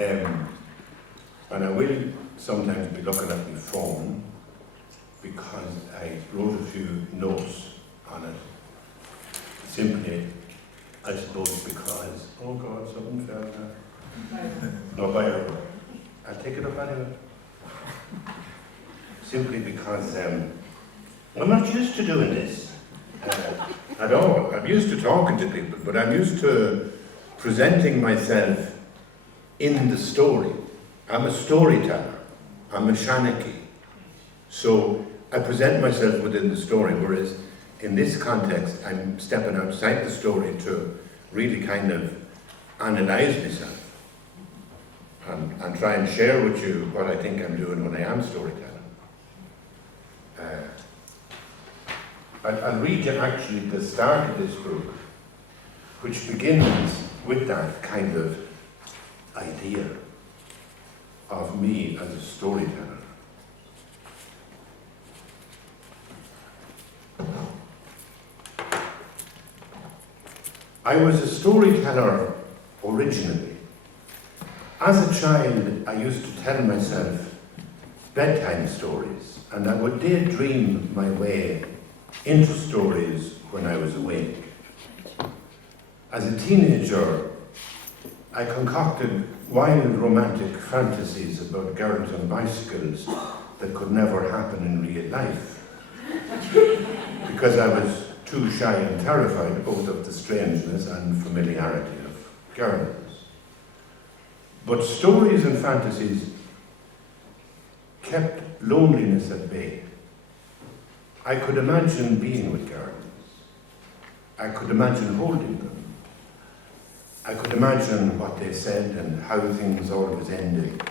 And I will sometimes be looking at my phone because I wrote a few notes on it. Simply, I suppose, because, oh God, something fell there. No, by I'll take it up anyway. Simply because I'm not used to doing this at all. I'm used to talking to people, but I'm used to presenting myself in the story. I'm a storyteller. I'm a shanachie. So I present myself within the story, whereas in this context, I'm stepping outside the story to really kind of analyse myself and try and share with you what I think I'm doing when I am storytelling. I'll read you actually the start of this book, which begins with that kind of idea of me as a storyteller. I was a storyteller originally. As a child, I used to tell myself bedtime stories, and I would daydream my way into stories when I was awake. As a teenager, I concocted wild romantic fantasies about girls on bicycles that could never happen in real life, because I was too shy and terrified both of the strangeness and familiarity of girls. But stories and fantasies kept loneliness at bay. I could imagine being with girls. I could imagine holding them. I could imagine what they said and how things always ended,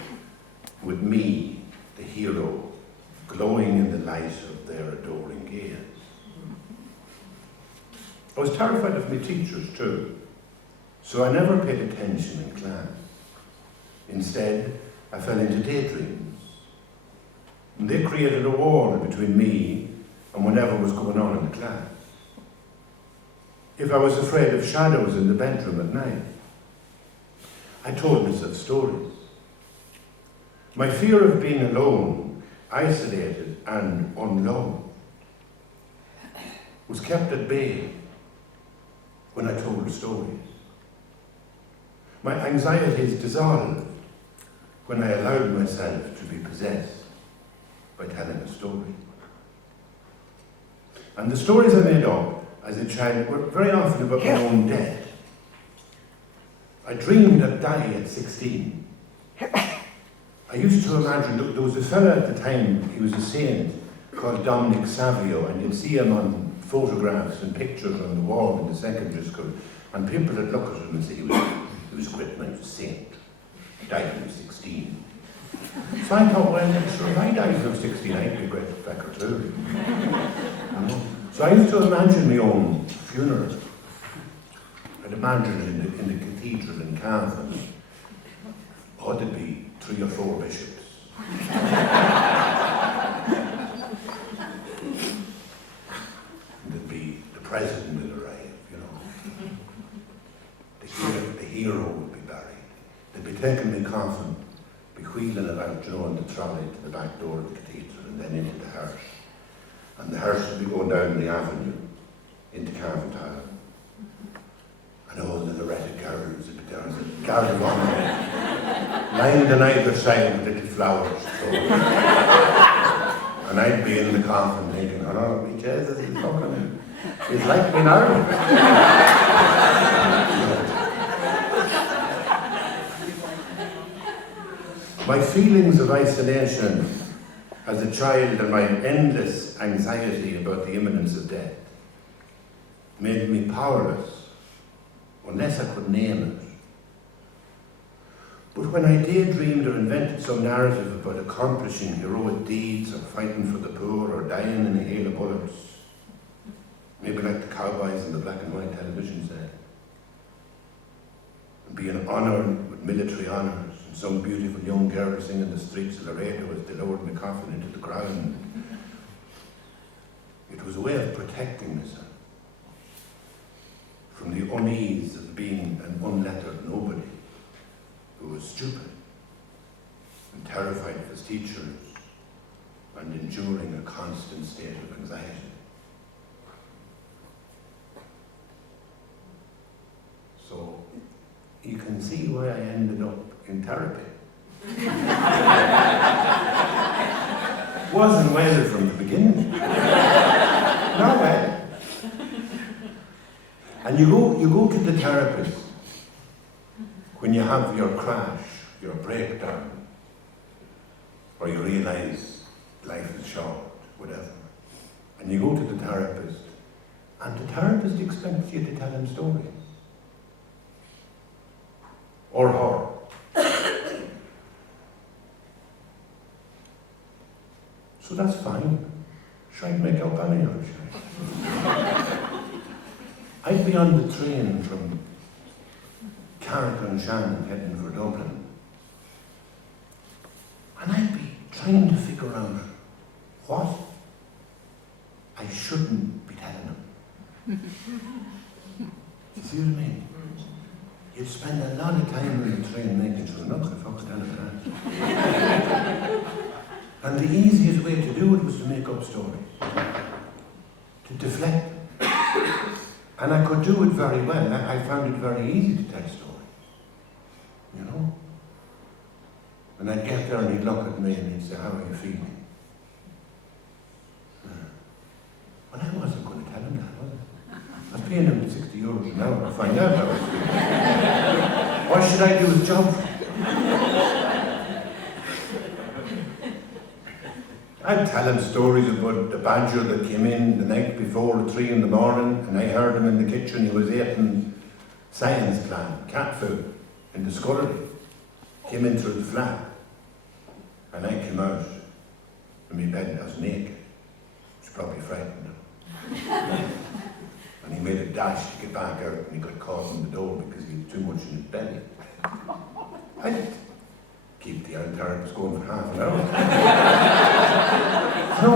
with me, the hero, glowing in the light of their adoring gaze. I was terrified of my teachers too, so I never paid attention in class. Instead, I fell into daydreams. And they created a wall between me and whatever was going on in the class. If I was afraid of shadows in the bedroom at night, I told myself stories. My fear of being alone, isolated and unloved was kept at bay when I told stories. My anxieties dissolved when I allowed myself to be possessed by telling a story. And the stories I made up as a child were very often about my own death. I dreamed of dying at 16. I used to imagine, there was a fellow at the time, he was a saint, called Dominic Savio, and you'd see him on photographs and pictures on the wall in the secondary school, and people would look at him and say, he was a great man, he was a saint. He died when he was 16. So I thought, well, sure, if I died when I was 16, I'd be a great fecker too. You know? So I used to imagine my own funeral. I'd imagine it in the cathedral in Cavan. Oh, there'd be 3 or 4 bishops. There'd be the president would arrive, you know. The hero would be buried. They'd be taking the coffin, be wheeling it out, you know, on the trolley to the back door of the cathedral and then into the hearse. And the hearse would be going down the avenue into Cavan Town. And all the Loretta girls would be there as a guard of honour, lined on either side with little flowers. So, and I'd be in the coffin thinking, oh, me Jesus, he's like me now. My feelings of isolation as a child and my endless anxiety about the imminence of death made me powerless unless I could name it. But when I daydreamed or invented some narrative about accomplishing heroic deeds or fighting for the poor or dying in a hail of bullets, maybe like the cowboys in the black and white television set, and being honoured with military honours, and some beautiful young girl singing the streets of Laredo as they lowered my coffin into the ground, it was a way of protecting myself from the unease of being an unlettered nobody who was stupid terrified of his teachers and enduring a constant state of anxiety. So you can see why I ended up in therapy. Wasn't well from the beginning. Not well. And you go to the therapist when you have your crash, your breakdown, or you realise life is short, whatever. And you go to the therapist, and the therapist expects you to tell him stories. Or her. So that's fine. Try to make up any of it. I'd be on the train from Carrick-on-Shannon heading for Dublin, and I'd be trying to figure out what I shouldn't be telling them. You see what I mean? You'd spend a lot of time on the train making sure nothing fucks down that. And the easiest way to do it was to make up stories, to deflect. And I could do it very well. I found it very easy to tell stories, you know? And I'd get there and he'd look at me and he'd say, "How are you feeling?" Well, I wasn't going to tell him that, was I? I was paying him €60 an hour to find out how I was feeling. Why should I do his job for him? I'd tell him stories about the badger that came in the night before at 3 in the morning, and I heard him in the kitchen. He was eating science plan, cat food, in the scullery. Came in through the flat, and I came out in my bed and I was naked. Which probably frightened him. And he made a dash to get back out, and he got caught in the door because he had too much in his belly. I'd keep the iron therapist going for half an hour. No.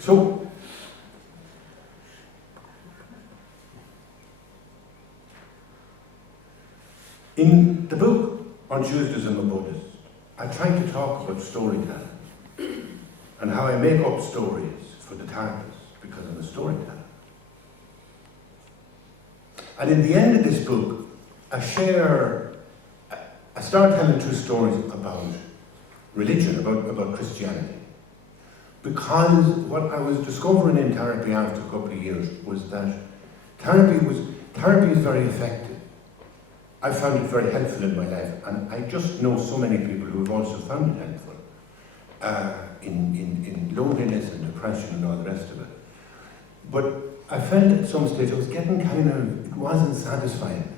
So, in the book on Tuesdays I'm a Buddhist, I try to talk about storytelling and how I make up stories for the therapist because I'm a storyteller. And in the end of this book, I start telling two stories about religion, about Christianity. Because what I was discovering in therapy after a couple of years was that therapy is very effective. I found it very helpful in my life, and I just know so many people who have also found it helpful in loneliness and depression and all the rest of it. But I felt at some stage I was getting it wasn't satisfying.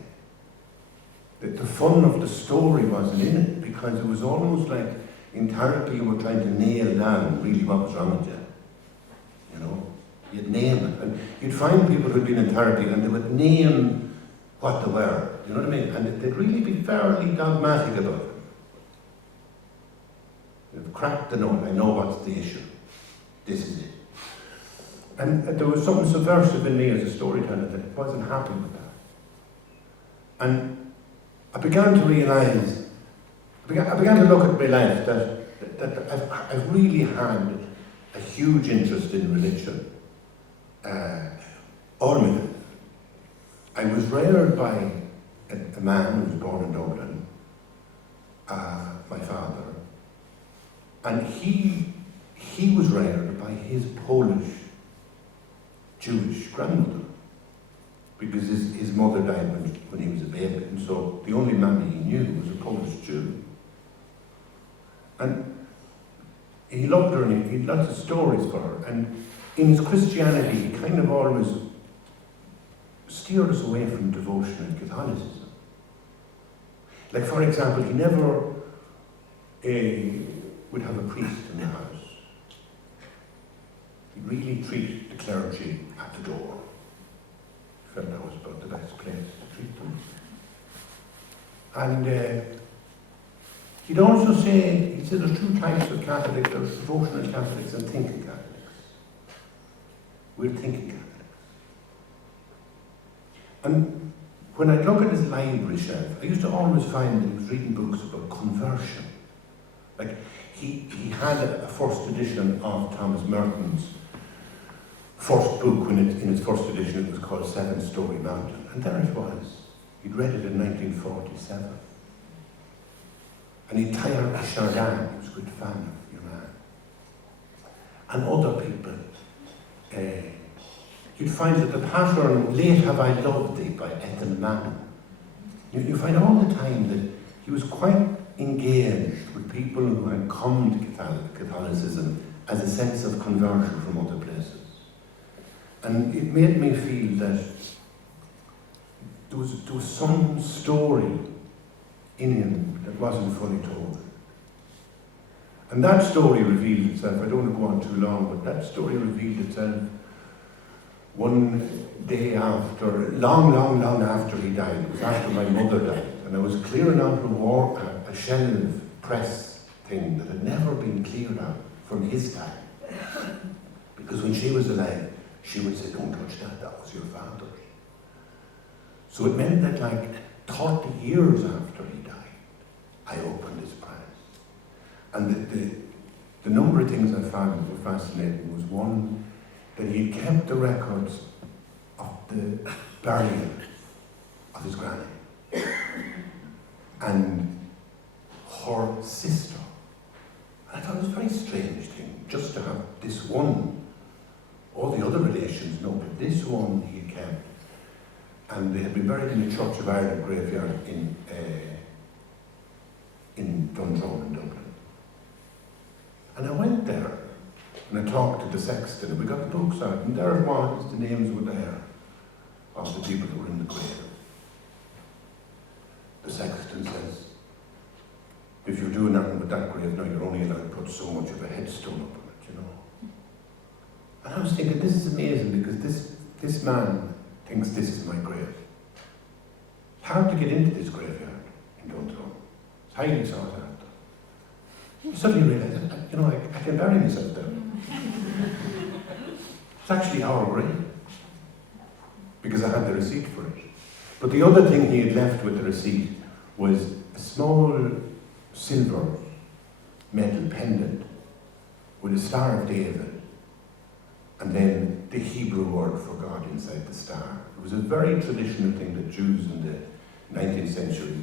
The fun of the story wasn't in it, because it was almost like in therapy you were trying to nail down really what was wrong with you. You know, you'd name it. And you'd find people who'd been in therapy and they would name what they were. You know what I mean? And they'd really be fairly dogmatic about it. They've cracked the nut. I know what's the issue. This is it. And there was something subversive in me as a storyteller that wasn't happy with that. And I began to realise, I began to look at my life that I've really had a huge interest in religion all my life. I was reared by a man who was born in Dublin, my father, and he was reared by his Polish Jewish grandmother, because his mother died when he was a baby, and so the only mammy he knew was a Polish Jew. And he loved her, and he had lots of stories for her, and in his Christianity he kind of always steered us away from devotion and Catholicism. Like, for example, he never would have a priest in the house. He really treated the clergy at the door. He felt that was about the best place to treat them. And he'd also say, he said there's two types of Catholics. There's devotional Catholics and thinking Catholics. We're thinking Catholics. And when I look at his library shelf, I used to always find that he was reading books about conversion. Like, he had a first edition of Thomas Merton's first book, in its first edition it was called Seven Story Mountain, and there it was. He'd read it in 1947. And he'd tie out Chardin, he was a good fan of your man. And other people. You'd find that the pattern, Late Have I Loved Thee by Ethan Mann. You find all the time that he was quite engaged with people who had come to Catholicism as a sense of conversion from other places. And it made me feel that there was some story in him that wasn't fully told. And that story revealed itself, I don't want to go on too long, but that story revealed itself one day after, long after he died. It was after my mother died. And I was clearing out a shelf press thing that had never been cleared out from his time. Because when she was alive, she would say, don't touch that, that was your father's. So it meant that like 30 years after he died, I opened his press. And the number of things I found that were fascinating was one, that he kept the records of the burial of his granny. And her sister. And I thought it was a very strange thing, just to have this one. All the other relations, no, but this one he had kept. And they had been buried in the Church of Ireland graveyard in Dundrum in Dublin. And I went there, and I talked to the sexton, and we got the books out, and there it was, the names were there of the people who were in the grave. The sexton says, if you're doing anything with that grave now, you're only allowed to put so much of a headstone up on it, you know. And I was thinking, this is amazing, because this man thinks this is my grave. It's hard to get into this graveyard in Dundrum. It's highly sought after. I suddenly realised, you know, I can bury myself there. It's actually our grave, because I had the receipt for it. But the other thing he had left with the receipt was a small silver metal pendant with a Star of David, and then the Hebrew word for God inside the star. It was a very traditional thing that Jews in the 19th century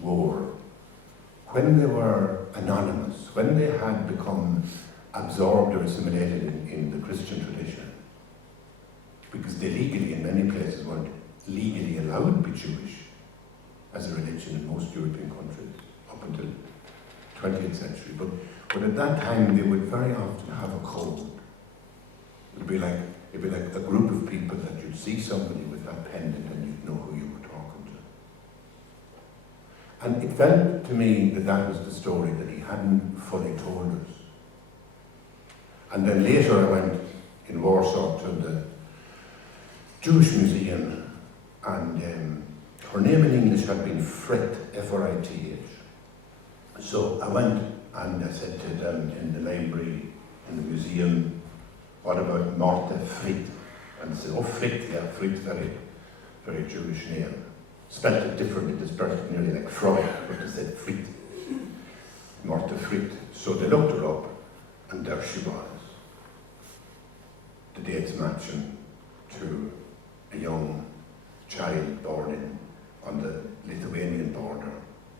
wore when they were anonymous, when they had become absorbed or assimilated in the Christian tradition, because they legally, in many places, weren't legally allowed to be Jewish as a religion in most European countries up until 20th century. But at that time, they would very often have a code. It'd be like a group of people that you'd see somebody with that pendant and you'd know who you were talking to. And it felt to me that that was the story that he hadn't fully told us. And then later I went in Warsaw to the Jewish Museum, and her name in English had been Frit, F-R-I-T-H. So I went and I said to them in the library, in the museum, what about Martha Frit? And they said, oh, Frit, yeah, Frit, very, very Jewish name. Spelled it differently, they spelled it nearly like Freud, but they said Frit, Martha Frit. So they looked her up, and there she was. The dates matching to a young child born on the Lithuanian border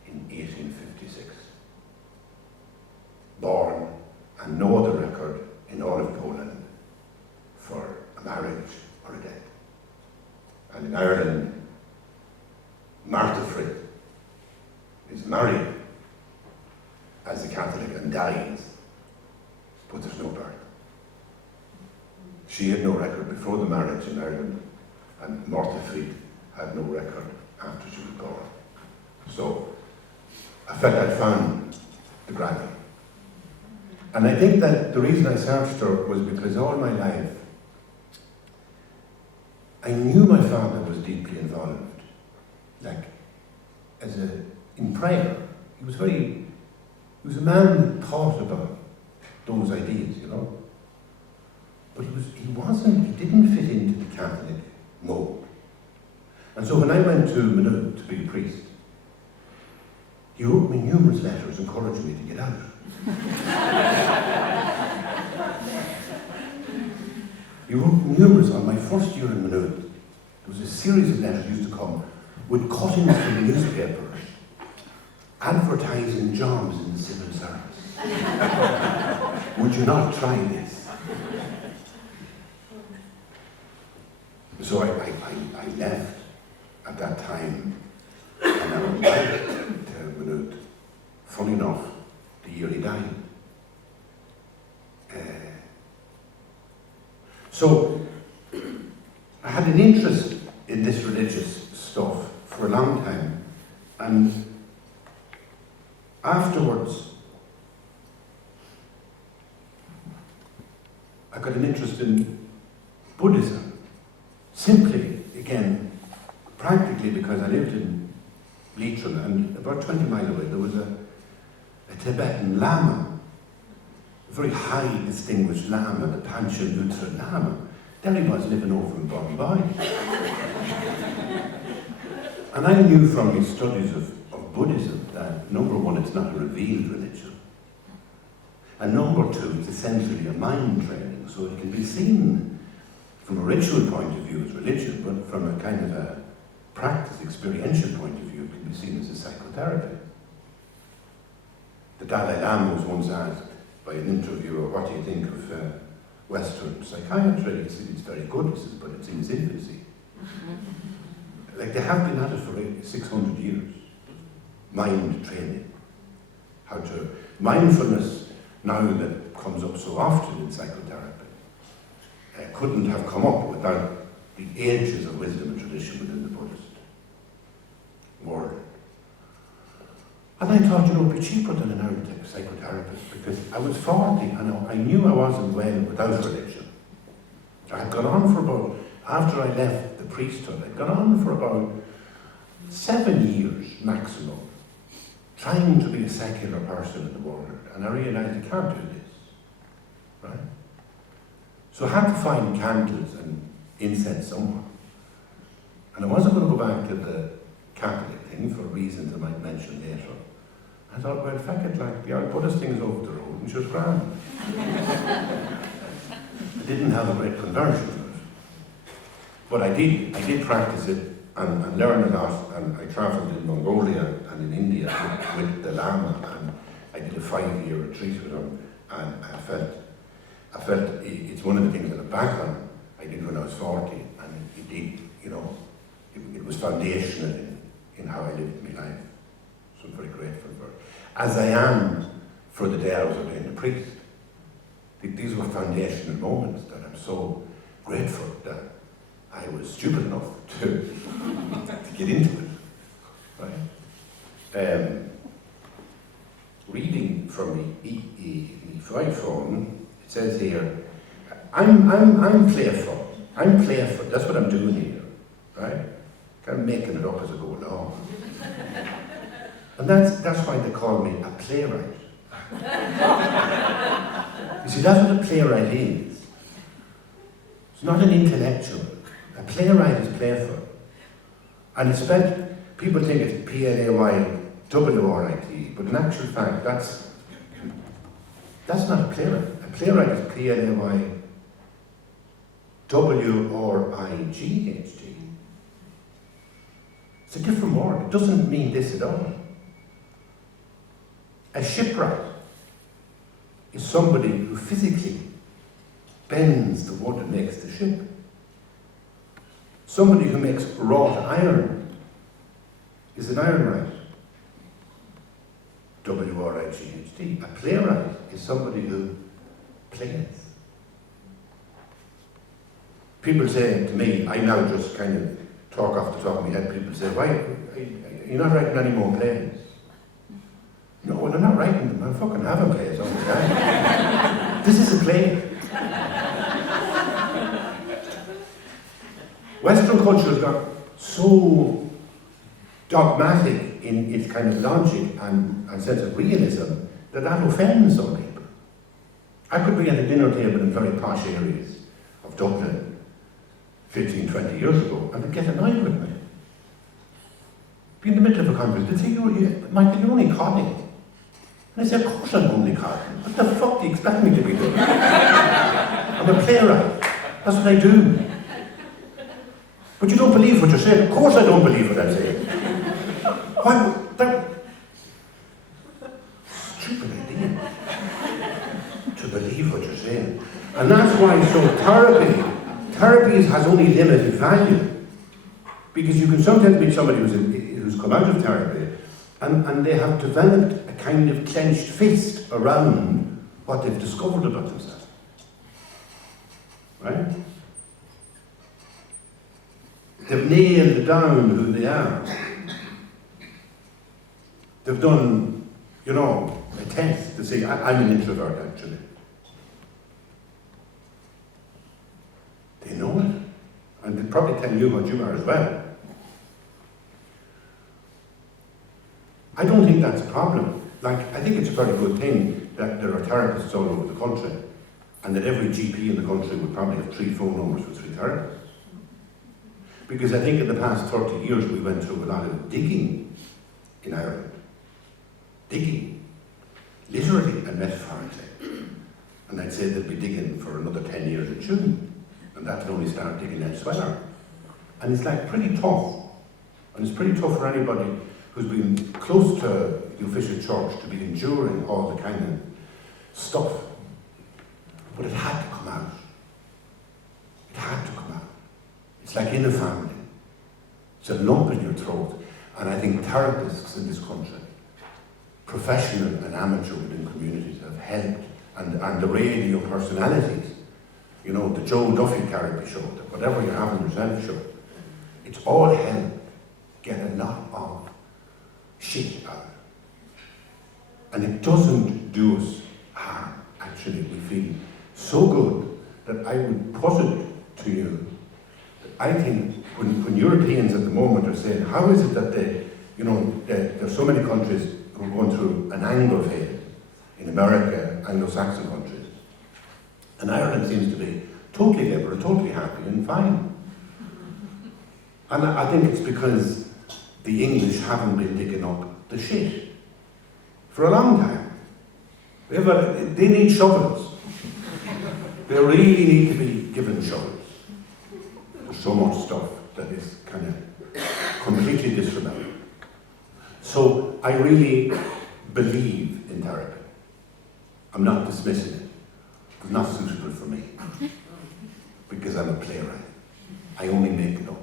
in 1856. Born, and no other record in all of Poland for a marriage or a death. And in Ireland, Martha Frit is married as a Catholic and dies, but there's no birth. She had no record before the marriage in Ireland, and Martha Frit had no record after she was born. So I felt I'd found the granny. And I think that the reason I searched her was because all my life I knew my father was deeply involved, like in prayer. He was a man who thought about those ideas, you know. But he didn't fit into the Catholic mold. And And so when I went to Maynooth to be a priest, he wrote me numerous letters encouraging me to get out. He wrote numerous. On my first year in Maynooth, there was a series of letters used to come with cuttings from the newspapers advertising jobs in the civil service. Would you not try this? So I left at that time, and I went back to Maynooth. Funny enough, the year he died. So I had an interest in this religious stuff for a long time, and afterwards I got an interest in Buddhism, simply, again, practically because I lived in Leitrim, and about 20 miles away there was a Tibetan Lama, a very high distinguished Lama, the Panchen Lutheran Lama. There he was living over in Bombay. And I knew from his studies of Buddhism that, number one, it's not a revealed religion. And number two, it's essentially a mind training, so it can be seen from a ritual point of view as religion, but from a kind of a practice, experiential point of view, it can be seen as a psychotherapy. The Dalai Lama was once asked by an interviewer, what do you think of Western psychiatry? He said, it's very good, he says, but it's in its infancy. Like they have been at it for 600 years. Mind training. How to, mindfulness, now that comes up so often in psychotherapy, couldn't have come up without the ages of wisdom and tradition within the Buddhist world. And I thought, it'd be cheaper than an Irish psychotherapist, because I was 40 and I knew I wasn't well without religion. I had gone on for about, after I left the priesthood, I'd gone on for about 7 years maximum, trying to be a secular person in the world, and I realised I can't do this, right? So I had to find candles and incense somewhere. And I wasn't going to go back to the Catholic thing for reasons I might mention later. I thought, well, if I could, like, the old Buddhist thing is over the road and she was grand. I didn't have a great conversion to it. But I did practice it and learn a lot, and I travelled in Mongolia and in India with the Lama, and I did a 5-year retreat with him, and I felt it's one of the things that I look back on, I did when I was 40, and it did, it was foundational in how I lived my life. So I'm very grateful for it. As I am for the day I was ordained a priest. These were foundational moments that I'm so grateful that I was stupid enough to get into it. Right? Reading from the iPhone, it says here, I'm playful. I'm playful. That's what I'm doing here, right? Kind of making it up as I go along. And that's why they call me a playwright. You see, that's what a playwright is. It's not an intellectual. A playwright is playful. And it's spelled, people think it's P-L-A-Y-W-R-I-T, but in actual fact, that's not a playwright. A playwright is P-L-A-Y-W-R-I-G-H-T. It's a different word. It doesn't mean this at all. A shipwright is somebody who physically bends the wood and makes the ship. Somebody who makes wrought iron is an ironwright. W-R-I-G-H-T. A playwright is somebody who plays. People say to me, I now just kind of talk off the top of my head, people say, why, you're not writing any more plays? No, well, I'm not writing them, I'm fucking having plays all the time. This is a play. Western culture has got so dogmatic in its kind of logic and sense of realism that offends some people. I could be at a dinner table in very posh areas of Dublin 15, 20 years ago, and they'd get annoyed with me. be in the middle of a conversation. They'd say, Michael, you're only conning. And I said, of course I'm only conning. What the fuck do you expect me to be doing? I'm a playwright. That's what I do. But you don't believe what you're saying. Of course I don't believe what I'm saying. Why? Stupid idea. To believe what you're saying. And that's why therapy has only limited value. Because you can sometimes meet somebody who's come out of therapy and they have developed a kind of clenched fist around what they've discovered about themselves. Right? They've nailed down who they are. They've done, a test to say, I'm an introvert, actually. They know it. And they'll probably tell you what you are as well. I don't think that's a problem. I think it's a very good thing that there are therapists all over the country, and that every GP in the country would probably have 3 phone numbers for 3 therapists. Because I think in the past 30 years we went through a lot of digging in Ireland. Digging. Literally and metaphorically. And I'd say they'll be digging for another 10 years in June. And that will only start digging elsewhere. And it's pretty tough. And it's pretty tough for anybody who's been close to the official church to be enduring all the kind of stuff. But it had to come out. It had to come out. It's like in a family. It's a lump in your throat. And I think therapists in this country, professional and amateur within communities, have helped, and the radio personalities, the Joe Duffy therapy show, whatever you're having yourself show, it's all helped get a lot of shit out. And it doesn't do us harm. Actually, we feel so good that I would put it to you that I think when Europeans at the moment are saying, how is it that there's so many countries who are going through an Anglo phase, in America, Anglo-Saxon countries, and Ireland seems to be totally liberal, totally happy and fine. And I think it's because the English haven't been digging up the shit for a long time. They need shovels. They really need to be given shovels. There's so much stuff that is kind of completely disregarded. So I really believe in therapy. I'm not dismissing it. It's not suitable for me. Because I'm a playwright. I only make it up.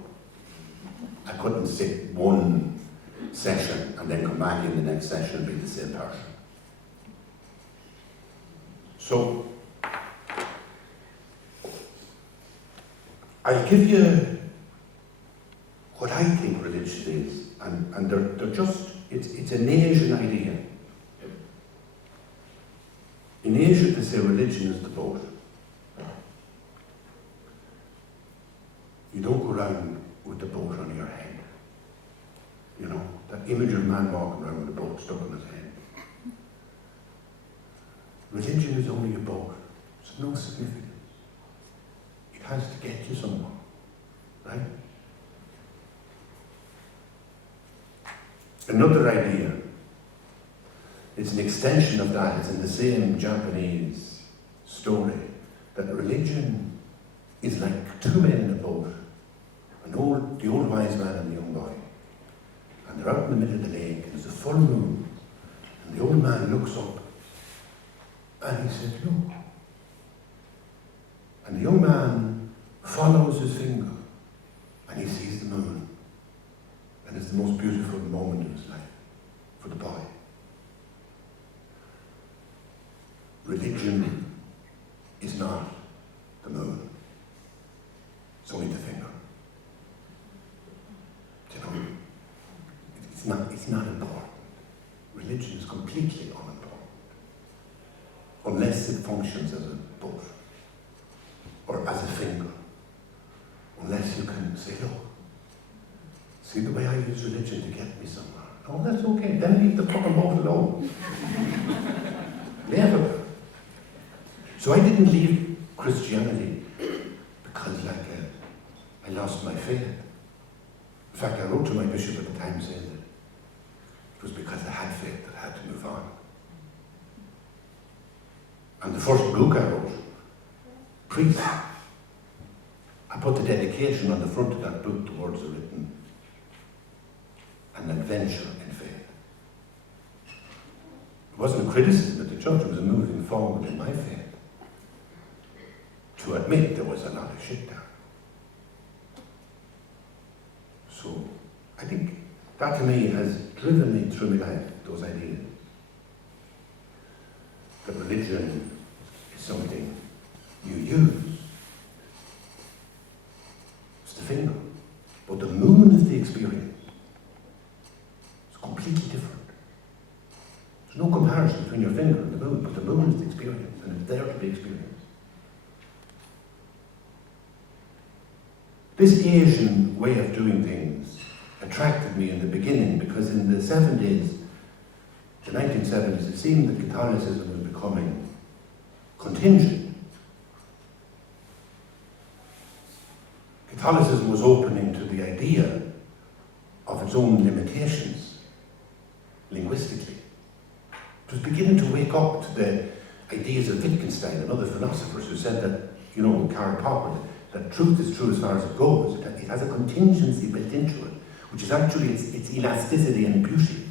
I couldn't sit one session and then come back in the next session and be the same person. So, I'll give you what I think religion is, and they're just, it's an Asian idea. In Asia, they say religion is the boat. You don't go around with the boat on your head. That image of a man walking around with a boat stuck on his head. Religion is only a boat. It's no significance. It has to get you somewhere, right? Another idea, it's an extension of that, it's in the same Japanese story, that religion is like 2 men in a boat, the old wise man and the young boy. And they're out in the middle of the lake, and there's a full moon, and the old man looks up, and he says, look. And the young man follows his finger, and he sees the moon. And it's the most beautiful moment in his life for the boy. Religion is not the moon. It's only the finger. It's not important. Religion is completely unimportant. Unless it functions as a boat or as a finger. Unless you can say, look, see the way I use religion to get me somewhere. Oh, that's okay. Then leave the fucking boat alone. Never. So I didn't leave Christianity because I lost my faith. In fact, I wrote to my bishop at the time saying that And the first book I wrote, Priest, I put the dedication on the front of that book. The words are written, an adventure in faith. It wasn't a criticism of the church, it was a moving forward in my faith. To admit there was a lot of shit there. So, I think that to me has driven me through my life, those ideas. That religion is something you use. It's the finger. But the moon is the experience. It's completely different. There's no comparison between your finger and the moon, but the moon is the experience, and it's there to be experienced. This Asian way of doing things attracted me in the beginning because in the 70s, the 1970s, it seemed that Catholicism was becoming contingent. Catholicism was opening to the idea of its own limitations, linguistically. It was beginning to wake up to the ideas of Wittgenstein and other philosophers who said that, Karl Popper, that truth is true as far as it goes. It has a contingency built into it, which is actually its elasticity and beauty.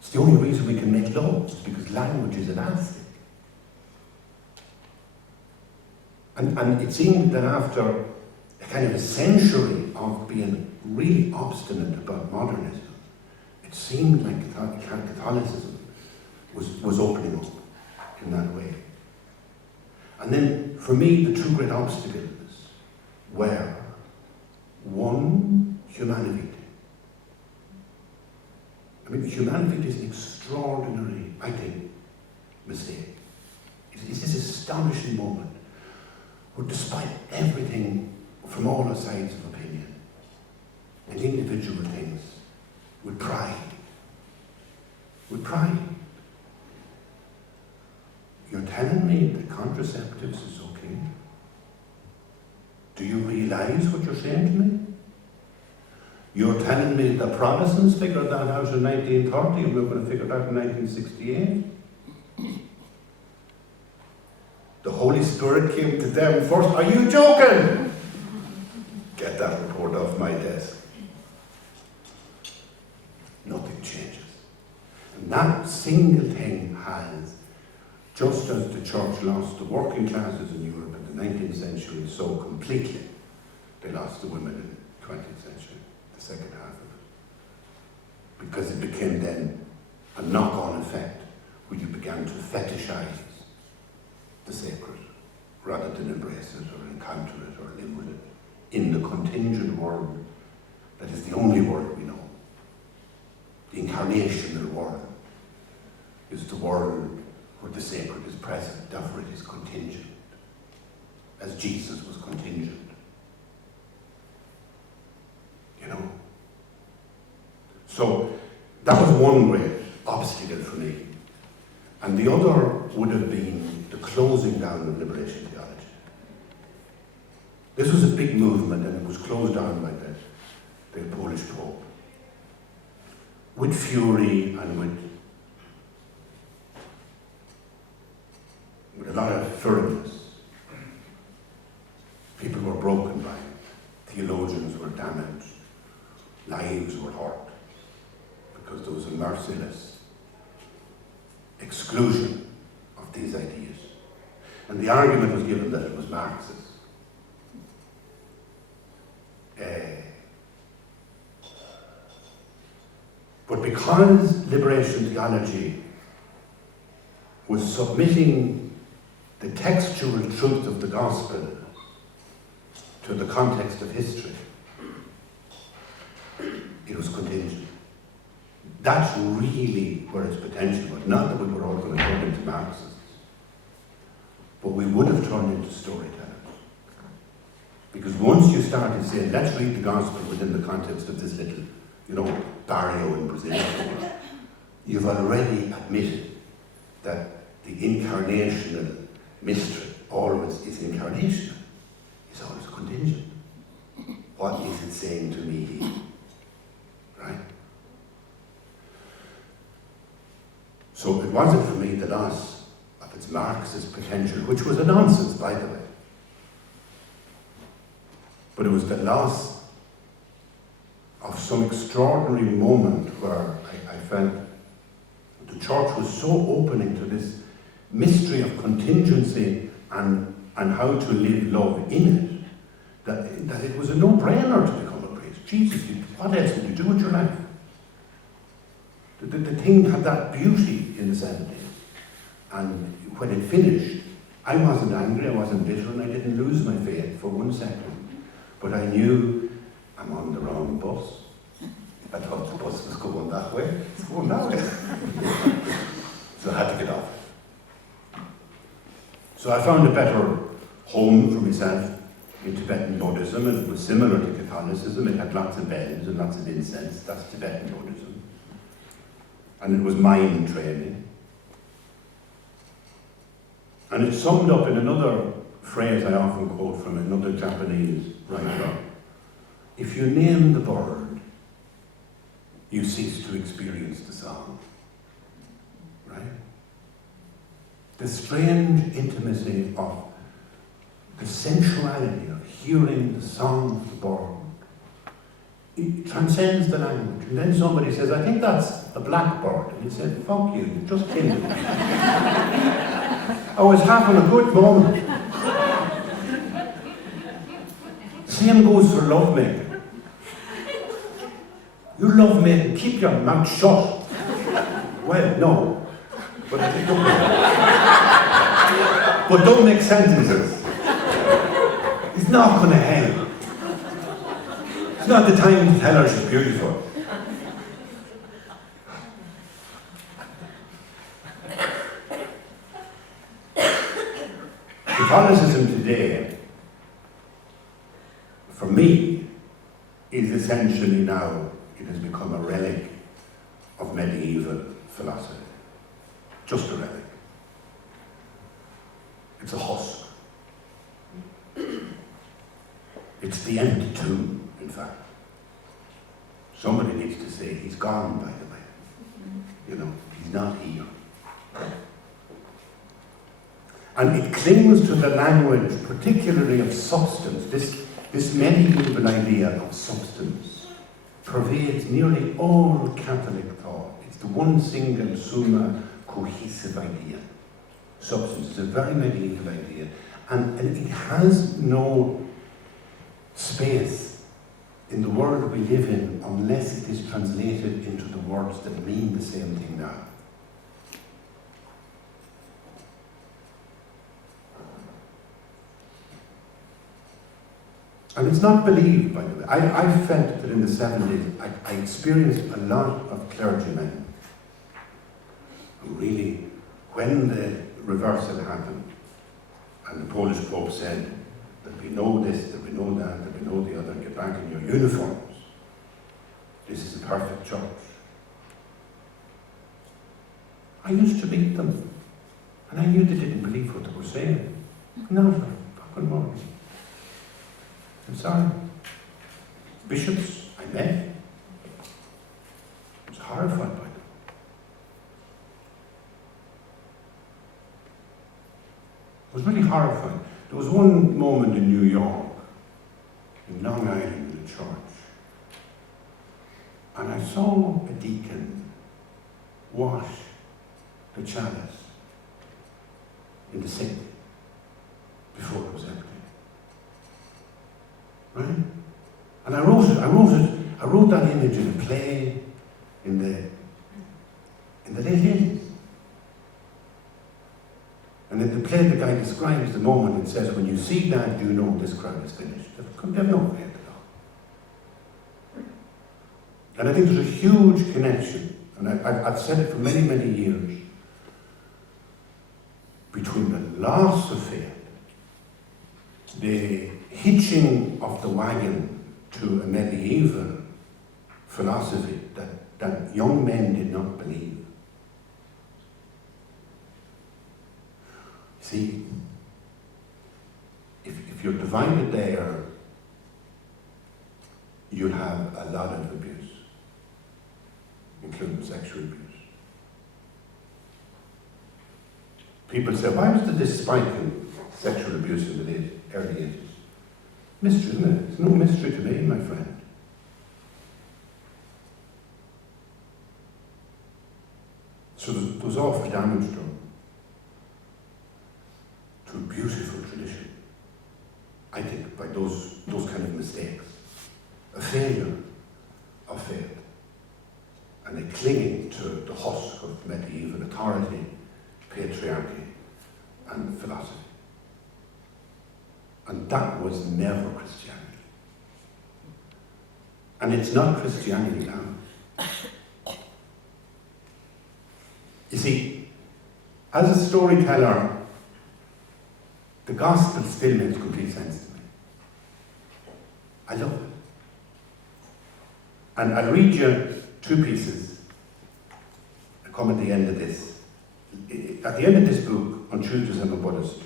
It's the only reason we can make laws, because language is elastic. And it seemed that after a kind of a century of being really obstinate about modernism, it seemed like Catholicism was opening up in that way. And then, for me, the two great obstacles were, one, humanity. I mean, humanity is an extraordinary, I think, mistake. It's this astonishing moment where, despite everything from all sides of opinion and individual things, with pride, you're telling me that contraceptives is okay? Do you realize what you're saying to me? You're telling me the Protestants figured that out in 1930 and we're going to figure it out in 1968? The Holy Spirit came to them first. Are you joking? Get that report off my desk. Nothing changes. And that single thing has, just as the church lost the working classes in Europe in the 19th century so completely, they lost the women in the 20th century, the second half of it. Because it became then a knock-on effect where you began to fetishize the sacred rather than embrace it or encounter it or live with it in the contingent world that is the only world we know. The incarnational world is the world where the sacred is present, therefore it is contingent, as Jesus was contingent. So that was one great obstacle for me. And the other would have been the closing down of liberation theology. This was a big movement and it was closed down by the Polish Pope. With fury and with a lot of firmness. People were broken by it. Theologians were damaged. Lives were hurt. Because there was a merciless exclusion of these ideas. And the argument was given that it was Marxist. But because liberation theology was submitting the textual truth of the gospel to the context of history, it was contingent. That's really where its potential was. Not that we were all going to turn into Marxists, but we would have turned into storytellers. Because once you started saying, let's read the gospel within the context of this little, barrio in Brazil, you've already admitted that the incarnational mystery always is incarnational. It's always contingent. What is it saying to me here? Right? So it wasn't for me the loss of of its Marxist potential, which was a nonsense, by the way. But it was the loss of some extraordinary moment where I felt the church was so opening to this mystery of contingency and how to live love in it, that it was a no-brainer to become a priest. Jesus, what else would you do with your life? The thing had that beauty in the 70s. And when it finished, I wasn't angry, I wasn't bitter, and I didn't lose my faith for 1 second. But I knew I'm on the wrong bus. I thought the bus was going that way. It's going that way. So I had to get off. So I found a better home for myself in Tibetan Buddhism, and it was similar to Catholicism. It had lots of bells and lots of incense. That's Tibetan Buddhism. And it was mind training. And it's summed up in another phrase I often quote from another Japanese writer. If you name the bird, you cease to experience the song. Right? The strange intimacy of the sensuality of hearing the song of the bird. It transcends the language. And then somebody says, I think that's a blackbird. And you said, fuck you, you just killed it. I was having a good moment. Same goes for lovemaking. You lovemaking, keep your mouth shut. Well, no. But don't make sentences. It's not going to help. It's not the time to tell her she's beautiful. Catholicism today, for me, is essentially now, it has become a relic of medieval philosophy. Just a relic. It's a husk. It's the empty tomb, in fact. Somebody needs to say, he's gone, by the way. You know, he's not here. And it clings to the language, particularly of substance. This medieval idea of substance pervades nearly all Catholic thought. It's the one single summa cohesive idea. Substance is a very medieval idea. And it has no space in the world we live in unless it is translated into the words that mean the same thing now. And it's not believed, by the way. I felt that in the 70s, I experienced a lot of clergymen who really, when the reversal happened, and the Polish Pope said that we know this, that we know that we know the other, get back in your uniforms. This is a perfect church. I used to meet them, and I knew they didn't believe what they were saying. Not a fucking word. I'm sorry. Bishops, I met. I was horrified by them. I was really horrified. There was one moment in New York, in Long Island, in the church, and I saw a deacon wash the chalice in the sink before it was empty. Right? And I wrote that image in a play in the late 80s. And in the play, the guy describes the moment and says, when you see that, you know this crowd is finished. They have no faith at all. And I think there's a huge connection, and I've said it for many, many years, between the loss of faith, the hitching of the wagon to a medieval philosophy that young men did not believe. See, if you're divided there, you'll have a lot of abuse, including sexual abuse. People say, why was there this spike in sexual abuse in the early 80s? Mystery, isn't it? It's no mystery to me, my friend. So there was awful damage done to a beautiful tradition, I think, by those kind of mistakes. A failure of faith and a clinging to the husk of medieval authority, patriarchy and philosophy. And that was never Christianity. And it's not Christianity now. You see, as a storyteller, the gospel still makes complete sense to me. I love it. And I'll read you two pieces that come at the end of this. At the end of this book, on Tuesdays I'm a Buddhist,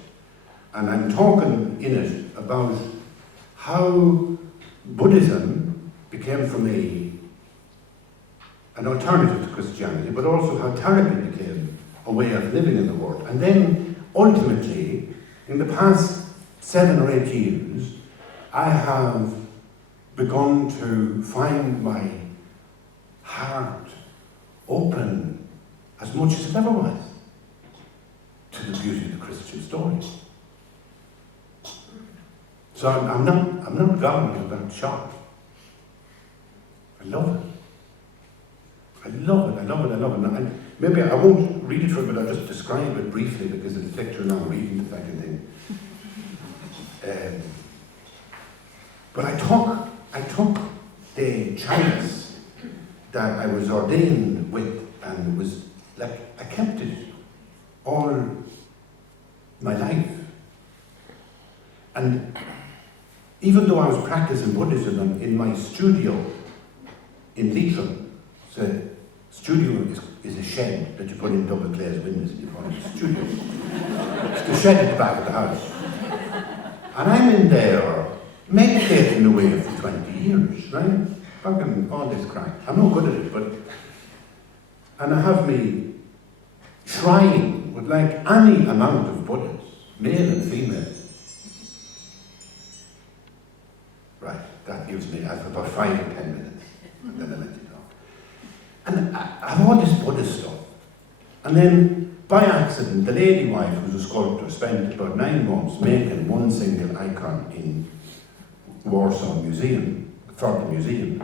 and I'm talking in it about how Buddhism became for me an alternative to Christianity, but also how therapy became a way of living in the world. And then, ultimately, in the past 7 or 8 years, I have begun to find my heart open as much as it ever was to the beauty of the Christian story. So I'm not governed of that shock. I love it. I love it. And maybe I won't read it for you, but I'll just describe it briefly because it's a picture now reading the second thing. But I took the chalice that I was ordained with, and it was like I kept it all my life. And even though I was practicing Buddhism in my studio in Leitrim, so studio is a shed that you put in double glazed windows and you call it a studio. It's the shed at the back of the house. And I'm in there meditating away for 20 years, right? Fucking all this crack. I'm not good at it, but... And I have me shrine with like any amount of Buddhas, male and female. Right, that gives me about 5 or 10 minutes, and then I let it go. And I have all this Buddhist stuff. And then, by accident, the lady wife, who's a sculptor, spent about 9 months making one single icon in Warsaw Museum, for the museum.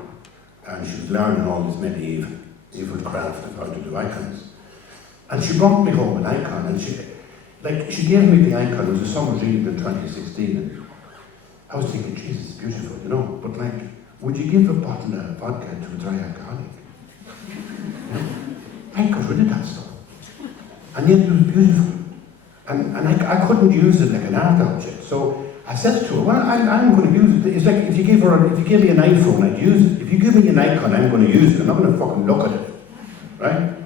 And she was learning all this medieval craft of how to do icons. And she brought me home an icon, and she gave me the icon. It was a summer's evening in 2016. And I was thinking, Jesus, it's beautiful, you know, but like, would you give a bottle of vodka to a dry alcoholic? You know? I got rid of that stuff. And yet it was beautiful. And I couldn't use it like an art object. So I said to her, well, I'm going to use it. It's like if you gave me an iPhone, I'd use it. If you give me an icon, I'm going to use it. I'm not going to fucking look at it. Right?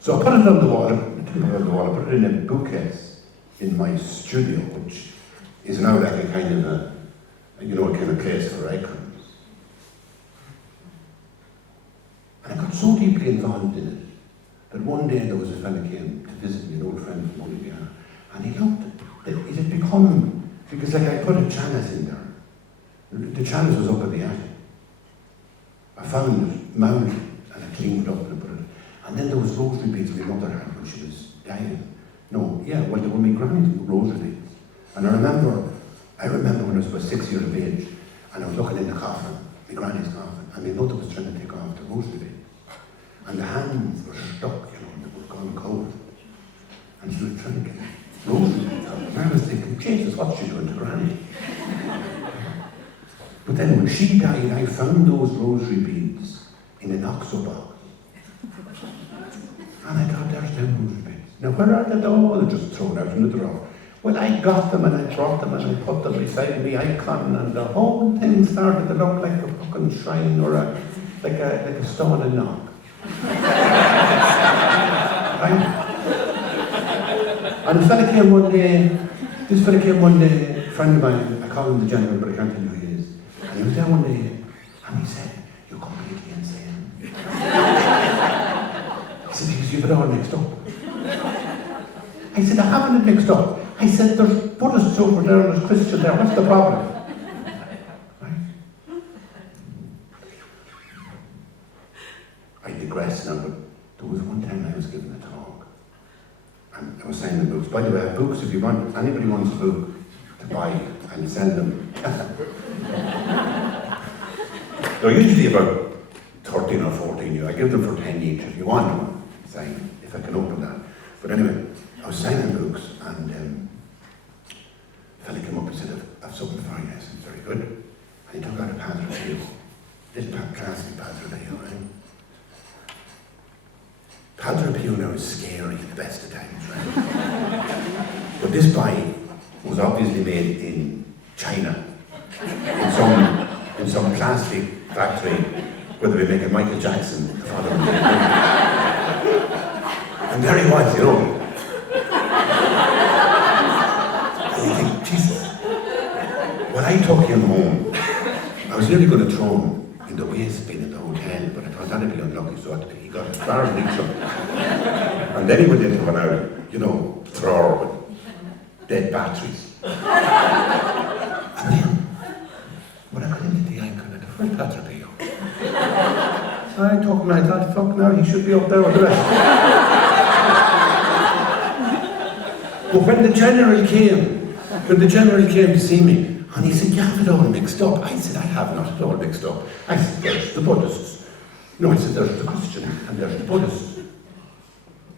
So I put it on the wall. I didn't put it on the wall. I put it in a bookcase in my studio, which is now like a kind of a place for icons. And I got so deeply involved in it that one day there was a fellow came to visit me, an old friend from Bolivia, and he looked at it. It had become, because like I put a chalice in there. The chalice was up in the attic. I found it mounted and I cleaned it up and I put it. And then there was rosary beads my mother had when she was dying. They were my granny's rosary beads. And I remember when I was about 6 years of age, and I was looking in the coffin, my granny's coffin, and my mother was trying to take off the rosary beads. And the hands were stuck, and they were gone cold. And she was trying to get rosary beads out. And I was thinking, Jesus, what's she doing to Granny? But then when she died, I found those rosary beads in an oxo box. And I thought, there's them rosary beads. Now, where are they? Oh, they're just thrown out in the drawer. Well, I got them and I brought them and I put them beside the icon, and the whole thing started to look like a fucking shrine or like a stone and knock. Right? And this fella came one day, a friend of mine, I call him the general, but I can't tell you who he is. And he was there one day and he said, "You're completely insane." He said, "Because you've it all mixed up." I said, I haven't it mixed up. I said, there's Buddhists over there and there's Christians there. What's the problem? Right? I digress now, but there was one time I was giving a talk. And I was signing books. By the way, I have books if you want, anybody wants a book to buy and send them. They're usually about 13 or 14 years. I give them for 10 each. If you want one, sign, if I can open that. But anyway, I was signing books and a fella came up and said, I've something for you. I said, very good. And he took out a Padre Pio. This classic Padre Pio, right? Padre Pio now is scary at the best of times, right? But this bike was obviously made in China, in some plastic factory where they were making Michael Jackson. And there he was, you know. And you think, Jesus. When I took him home, I was nearly going to throw him in the waste bin at the hotel, but I thought that'd be unlucky, so he got as far as reach up. And then he went into an out, you know, thrower with dead batteries. And then, when I got into the anchor, I got first Padre Pio. So I took him, I thought, fuck now, he should be up there with the rest. But when the general came to see me, and he said, you have it all mixed up. I said, I have not at all mixed up. I said, there's the Buddhists. No, I said, there's the Christian, and there's the Buddhists.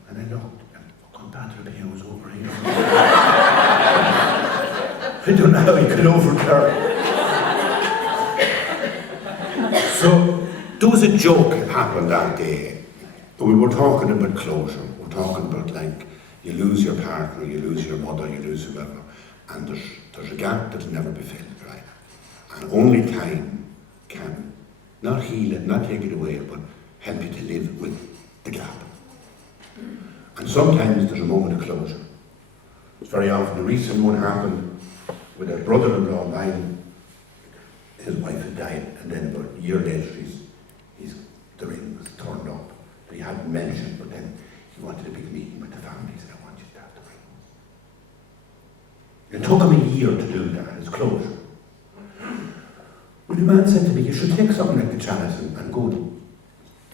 And I looked, and fucking Padre Pio was over here. I don't know how he could overturn. So, there was a joke that happened that day. We were talking about closure. We're talking about, like, you lose your partner, you lose your mother, you lose whoever. And there's a gap that'll never be filled, right? And only time can not heal it, not take it away, but help you to live with the gap. And sometimes there's a moment of closure. It's very often, a recent one happened with a brother-in-law of mine. His wife had died, and then about a year later, the ring was turned up. But he hadn't mentioned, but then he wanted a big meeting with the family. He said, I want you to have the ring. It took him a year to do that, as closure. Well, the man said to me, you should take something like the chalice and go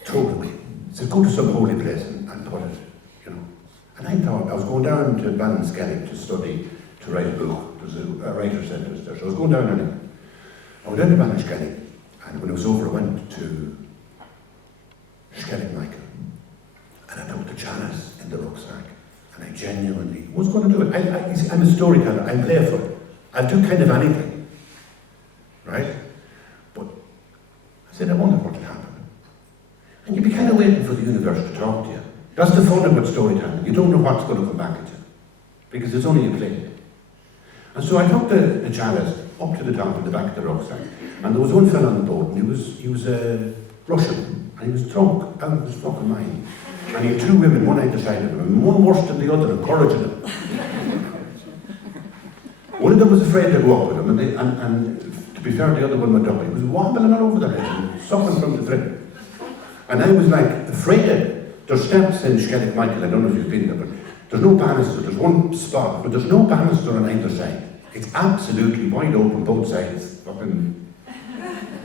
throw it away. He said, go to some holy place and put it, you know. And I thought, I was going down to Ballinaskellig to study, to write a book. There's a writer's centre there, so I was going down anyway. I went down to Ballinaskellig, and when it was over, I went to Michael, and I put the chalice in the rucksack, and I genuinely was going to do it. I'm a storyteller, I'm playful. I'll do kind of anything, right? But I said, I wonder what will happen. And you'd be kind of waiting for the universe to talk to you. That's the fun about storytelling. You don't know what's going to come back at you, because it's only a play. And so I took the chalice up to the top of the back of the rucksack, and there was one fellow on the boat, and he was Russian. And he was drunk out of his fucking mind. And he had two women, one either side of him, and one worse than the other, encouraging him. One of them was afraid to go up with him, and to be fair, the other one went up. He was wobbling all over the place and suffering from the thrill. And I was like, afraid. There's steps in Skellig Michael, I don't know if you've been there, but there's no banister. There's one spot, but there's no banister on either side. It's absolutely wide open, both sides. Fucking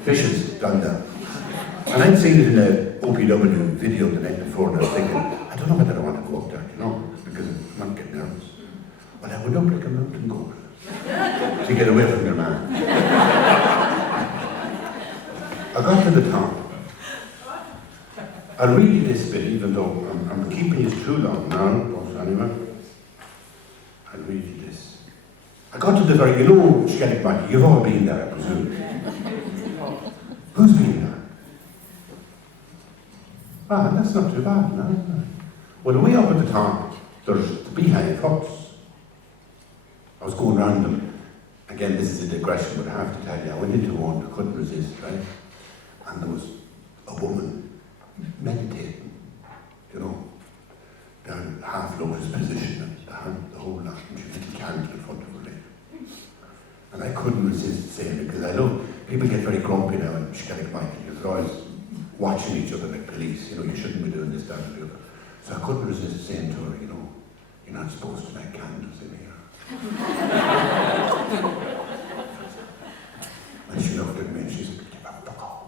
fishes down there. And I'd seen it in a OPW video the night before, and I was thinking, I don't know whether I want to go up there, you know, because I might get nervous. Well, I went up like a mountain goat to get away from your man. I got to the top. I'll read you this bit, even though I'm keeping it too long now, but anyway. I'll read you this. I got to the very, you know, Skellig Michael, you've all been there, I presume. Who's been there? Ah, that's not too bad, no. Well, way up at the top, there's the beehive huts. I was going around them. Again, this is a digression, but I have to tell you, I went into one, I couldn't resist, right? And there was a woman meditating, you know, down half lotus position, and the whole lot, and she had a little candle in front of her leg. And I couldn't resist saying it, because I know people get very grumpy now in Skellig Michael, because they're always watching each other like police, you know, you shouldn't be doing this, that, and the other. So I couldn't resist saying to her, you know, You're not supposed to make candles in here. And she looked at me and she said, fuck off.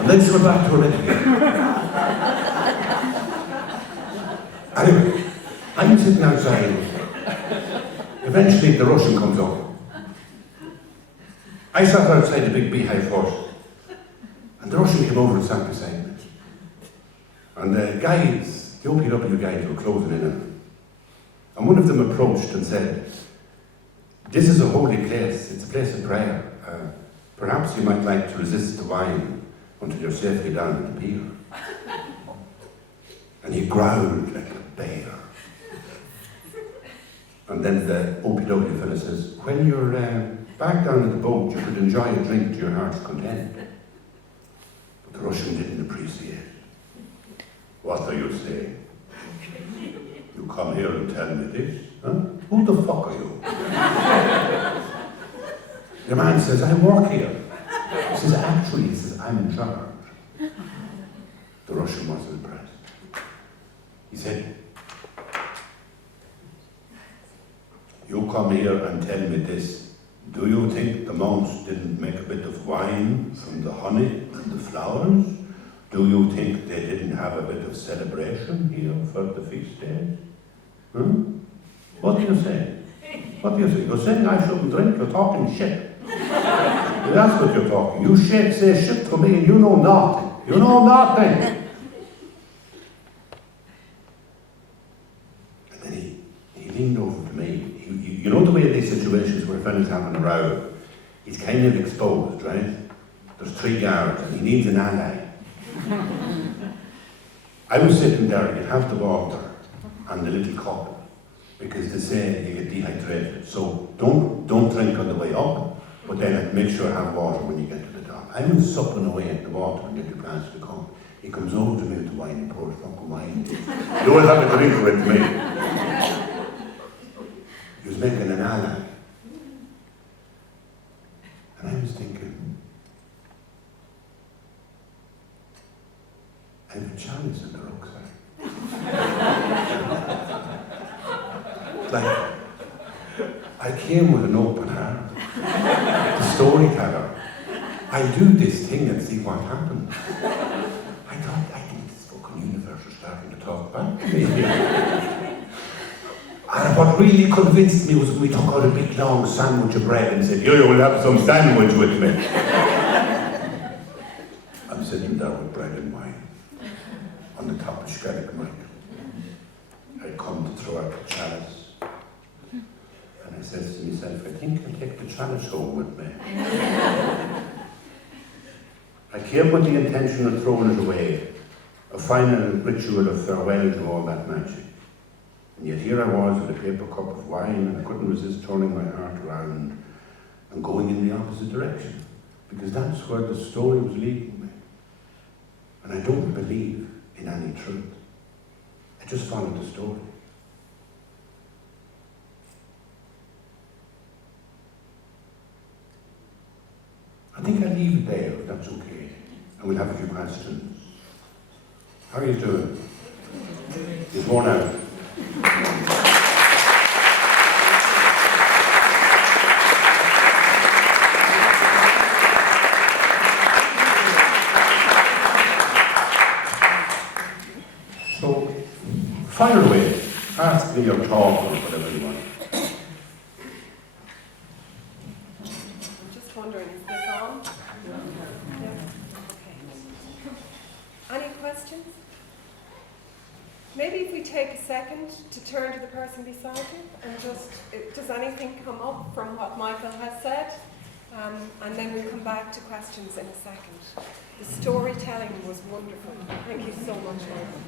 And then she went back to her bed again. Anyway, I'm sitting outside. Eventually the Russian comes up. I sat outside the big beehive first. And the Russian came over and sat beside me. And the guides, the OPW guides were closing in on him. And one of them approached and said, "This is a holy place, it's a place of prayer. Perhaps you might like to resist the wine until you're safely down at the pier." And he growled like a bear. And then the OPW fellow says, "When you're back down at the boat, you could enjoy a drink to your heart's content." But the Russian didn't appreciate it. "What are you saying? You come here and tell me this? Huh? Who the fuck are you?" The man says, "I work here." He says, "Actually," he says, "I'm in charge." The Russian wasn't impressed. He said, "You come here and tell me this. Do you think the monks didn't make a bit of wine from the honey and the flowers? Do you think they didn't have a bit of celebration here for the feast days? What do you say? What do you say? You're saying I shouldn't drink, you're talking shit. That's what you're talking. You say shit to me and you know nothing. You know nothing." And then he leaned over to me. You know the way these situations where a fella's having a row, he's kind of exposed, right? There's 3 guards and he needs an ally. I was sitting there, you have the water and the little cup, because they say you get dehydrated. So don't drink on the way up, but then make sure you have water when you get to the top. I was supping away at the water and get the plastic cup. He comes over to me with the wine and pours fucking wine. You always have a drink for it to me. He was making an ally. And I was thinking, I have a chalice in the rucksack. Like, I came with an open heart. The storyteller. I do this thing and see what happens. I think this fucking universe is starting to talk back to me. And what really convinced me was when we took out a big long sandwich of bread and said, "You will have some sandwich with me." I'm sitting there with bread and wine on the top of Skellig Mike. I come to throw out the chalice. And I says to myself, I think I'll take the chalice home with me. I came with the intention of throwing it away, a final ritual of farewell to all that magic. And yet here I was with a paper cup of wine, and I couldn't resist turning my heart around and going in the opposite direction, because that's where the story was leading me. And I don't believe in any truth. I just followed the story. I think I'll leave it there, if that's okay. And we'll have a few questions. How are you doing? You're worn out. So, fire away. Ask me or talk or whatever you want. I'm just wondering, is this on? Yeah. Okay. Any questions? Maybe if we take a second to turn to the person beside you and just, does anything come up from what Michael has said? And then we'll come back to questions in a second. The storytelling was wonderful. Thank you so much, Michael.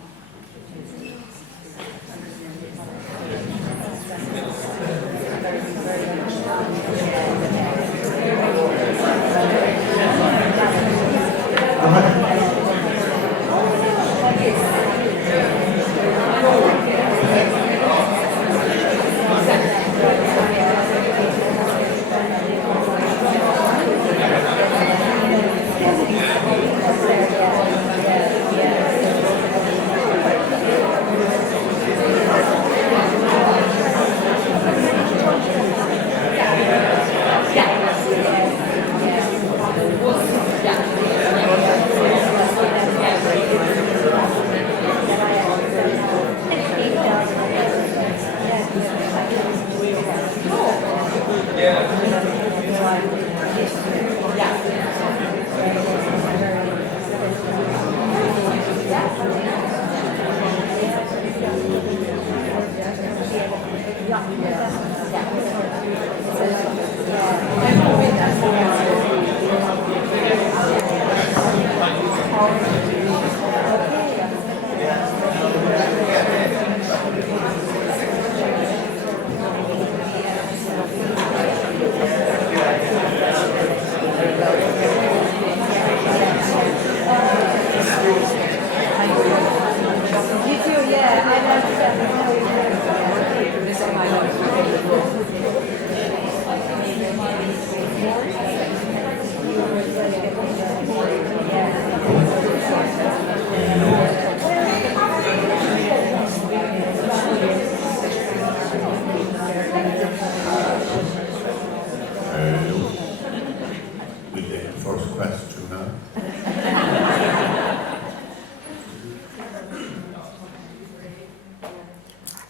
With the first question now.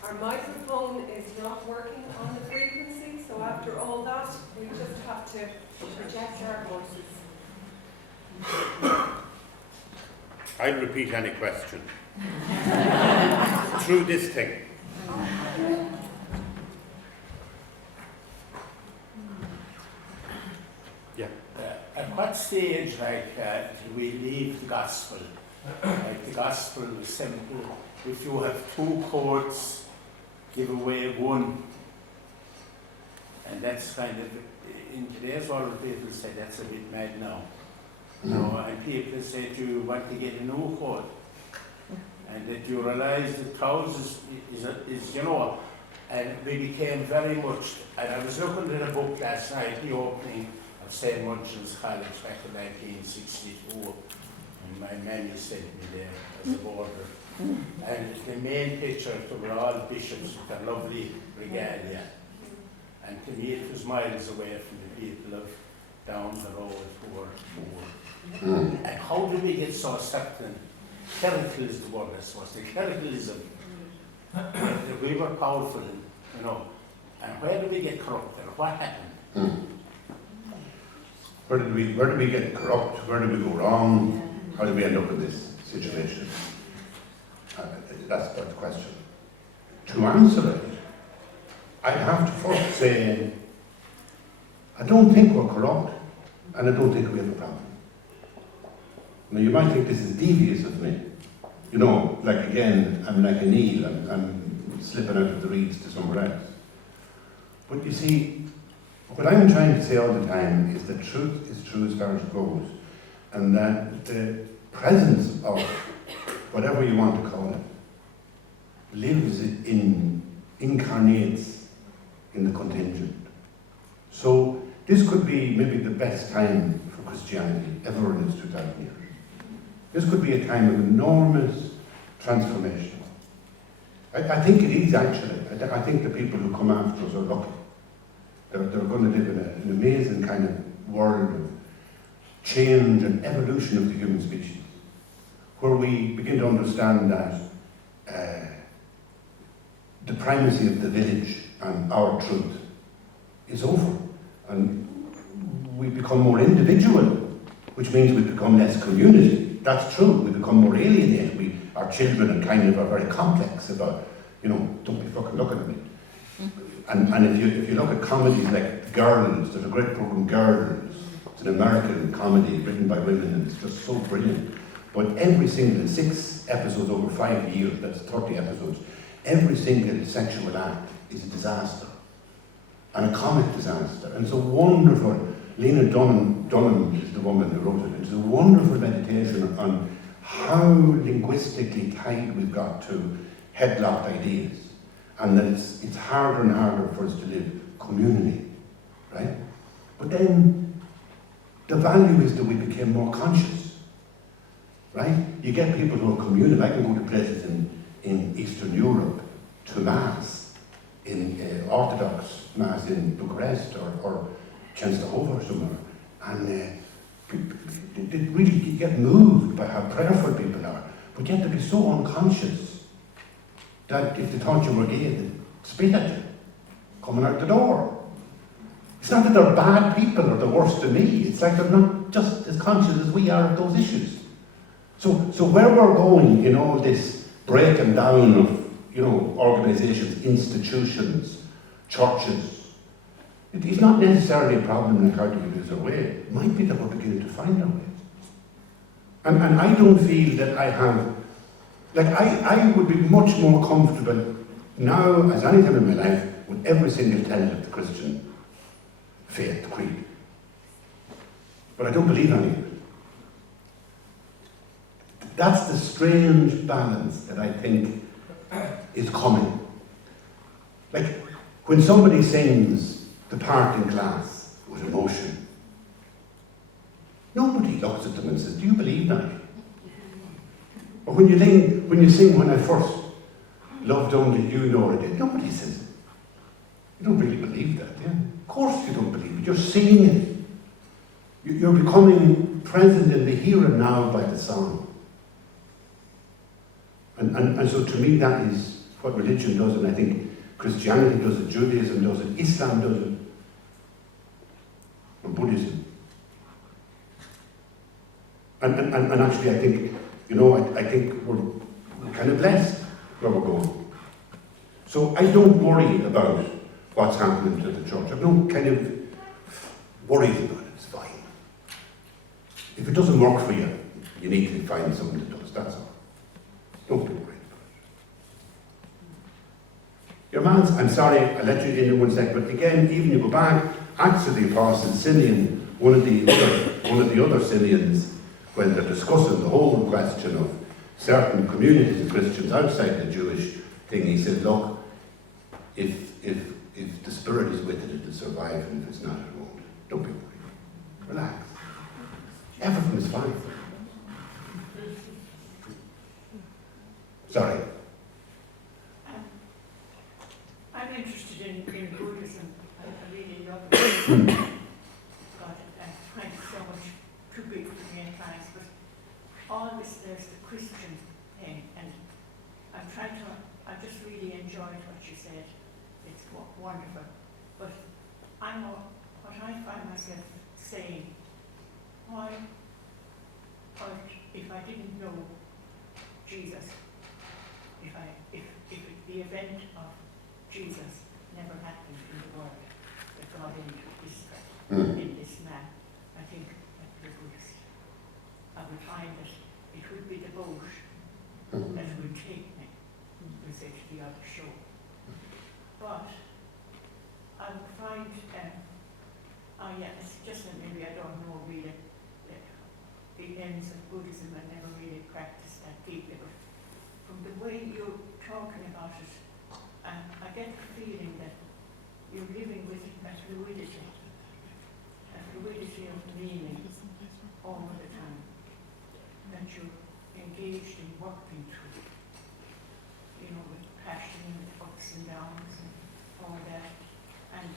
Our microphone is not working on the frequency, so after all that, we just have to project our voices. I'll repeat any question. Through this thing. Yeah. At what stage, do we leave the gospel? The gospel is simple. If you have 2 courts, give away one. And that's kind of, in today's world, people say that's a bit mad now. And people say, do you want to get a new court? And that you realize that thousands is and we became very much, and I was looking at a book last night, the opening of St. Munchin's College back in 1962, and my mammy sent me there as a boarder. And the main picture, they were all bishops with their lovely regalia. And to me it was miles away from the people of down the road who were poor. And how did we get so stuck in clerical is the word I suppose, the clericalism, that we were powerful, and where did we get corrupted? What happened? Where did we get corrupt? Where did we go wrong? How did we end up in this situation? That's the question. To answer it, I have to first say, I don't think we're corrupt, and I don't think we have a problem. Now, you might think this is devious of me. Like again, I'm like an eel, I'm slipping out of the reeds to somewhere else. But you see, what I'm trying to say all the time is that truth is true as far as it goes, and that the presence of whatever you want to call it lives incarnates in the contingent. So this could be maybe the best time for Christianity ever in its 2,000 years. This could be a time of enormous transformation. I think it is actually. I think the people who come after us are lucky. They're going to live in an amazing kind of world of change and evolution of the human species, where we begin to understand that the primacy of the village and our truth is over, and we become more individual, which means we become less community. That's true. We become more alienated. Our children are very complex about, don't be fucking looking at me. And if you look at comedies like Girls, there's a great program, Girls. It's an American comedy written by women, and it's just so brilliant. But every single 6 episodes over 5 years, that's 30 episodes, every single sexual act is a disaster, and a comic disaster. And it's a wonderful, Lena Dunham is the woman who wrote it. It's a wonderful meditation on how linguistically tied we've got to headlocked ideas, and that it's harder and harder for us to live communally, right? But then the value is that we became more conscious, right? You get people who are communal. I can go to places in Eastern Europe to Mass, in Orthodox Mass in Bucharest or Częstochowa or somewhere, and they really get moved by how prayerful people are, but yet they be so unconscious that if they thought you were gay, they'd spit at you coming out the door. It's not that they're bad people or they're worse than me, it's like they're not just as conscious as we are of those issues. So where we're going in all this breaking down of organizations, institutions, churches, it's not necessarily a problem like how do we lose our way. It might be that we're beginning to find our way. And I don't feel that I have, like I would be much more comfortable now as any time in my life with every single tenet of the Christian faith, creed. But I don't believe any of it. That's the strange balance that I think is coming. Like when somebody sings the part in class with emotion, nobody looks at them and says, do you believe that? Or when you sing when I first loved only you, nor I did, nobody says, you don't really believe that, yeah? Of course you don't believe it, you're singing it. You're becoming present in the here and now by the song. And so to me that is what religion does, and I think Christianity does it, Judaism does it, Islam does it, and Buddhism. And actually I think, I think we're kind of blessed where we're going. So I don't worry about what's happening to the church. I'm not kind of worried about it, it's fine. If it doesn't work for you, you need to find something that does, that's all. Don't be worried about it. Your man's, I'm sorry, I'll let you in 1 sec, but again, even you go back, Acts of the Apostles, Simeon, one of the other Simeons, when they're discussing the whole question of certain communities of Christians outside the Jewish thing, he said, look, if the Spirit is with it, it'll survive, and if it's not, it won't. Don't be worried. Relax. Everything is fine. Sorry. I'm interested in Buddhism. I really love it. God, I find it so much too big for me at times, but always there's the Christian thing, and I just really enjoyed what you said. It's wonderful. But what I find myself saying, why, if I didn't know Jesus, if the event of Jesus never happened in the world, that God entered in this man, I think that the Buddhist, I would find that it would be the boat that would take me, we'll say, to the other shore. But I would find, it's just that maybe I don't know really the ends of Buddhism. I never really practiced that deeply, but from the way you're talking about it, I get the feeling that you're living with a fluidity of meaning all the time, that you're engaged in working through, with passion and ups and downs and all that. And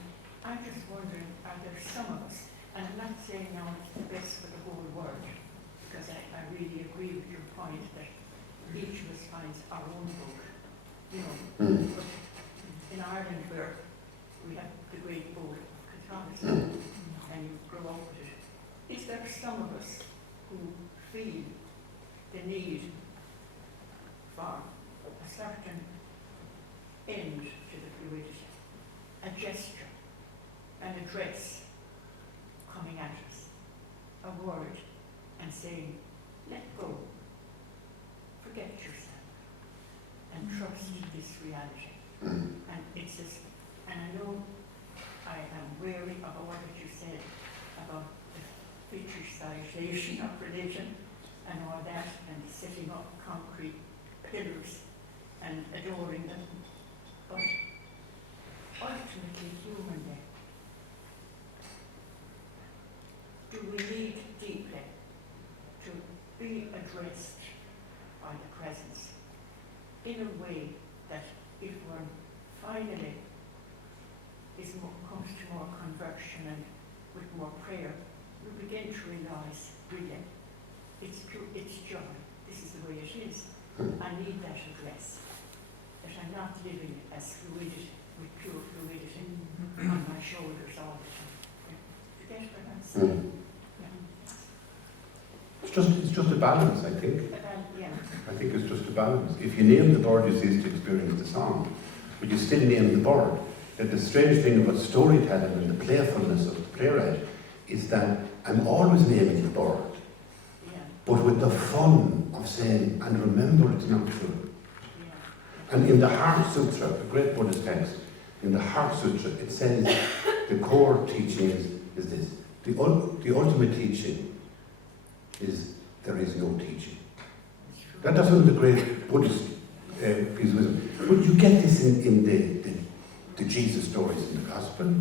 I'm just wondering, are there some of us, and I'm not saying now it's the best for the whole world, because I really agree with your point that each of us finds our own book, but in Ireland where we have the great board of Catholicism, and you grow up with it, is there some of us who feel the need for a certain end to the fluidity, a gesture, an address coming at us, a word, and saying, let go, forget yourself, and trust this reality. And it's this, and I know I am wary of all that you said about the fetishization of religion and all that, and setting up concrete pillars and adoring them. But ultimately, humanly, do we need deeply to be addressed by the presence in a way that if one finally comes to more conversion and with more prayer, we begin to realize, really, it's joy. This is the way it is. I need that address. That I'm not living as fluidity, with pure fluidity on my shoulders all the time. You get what I'm saying? It's just a balance, I think. Yeah. I think it's just a balance. If you name the bird, you cease to experience the song. But you still name the bird. That the strange thing about storytelling and the playfulness of the playwright is that I'm always naming the bird. Yeah. but with the fun of saying, and remember it's not true. And in the Heart Sutra, a great Buddhist text, in the Heart Sutra, it says the core teaching is this. The ultimate teaching is there is no teaching. That's one of the great Buddhist piece of wisdom. But you get this in the Jesus stories in the Gospel.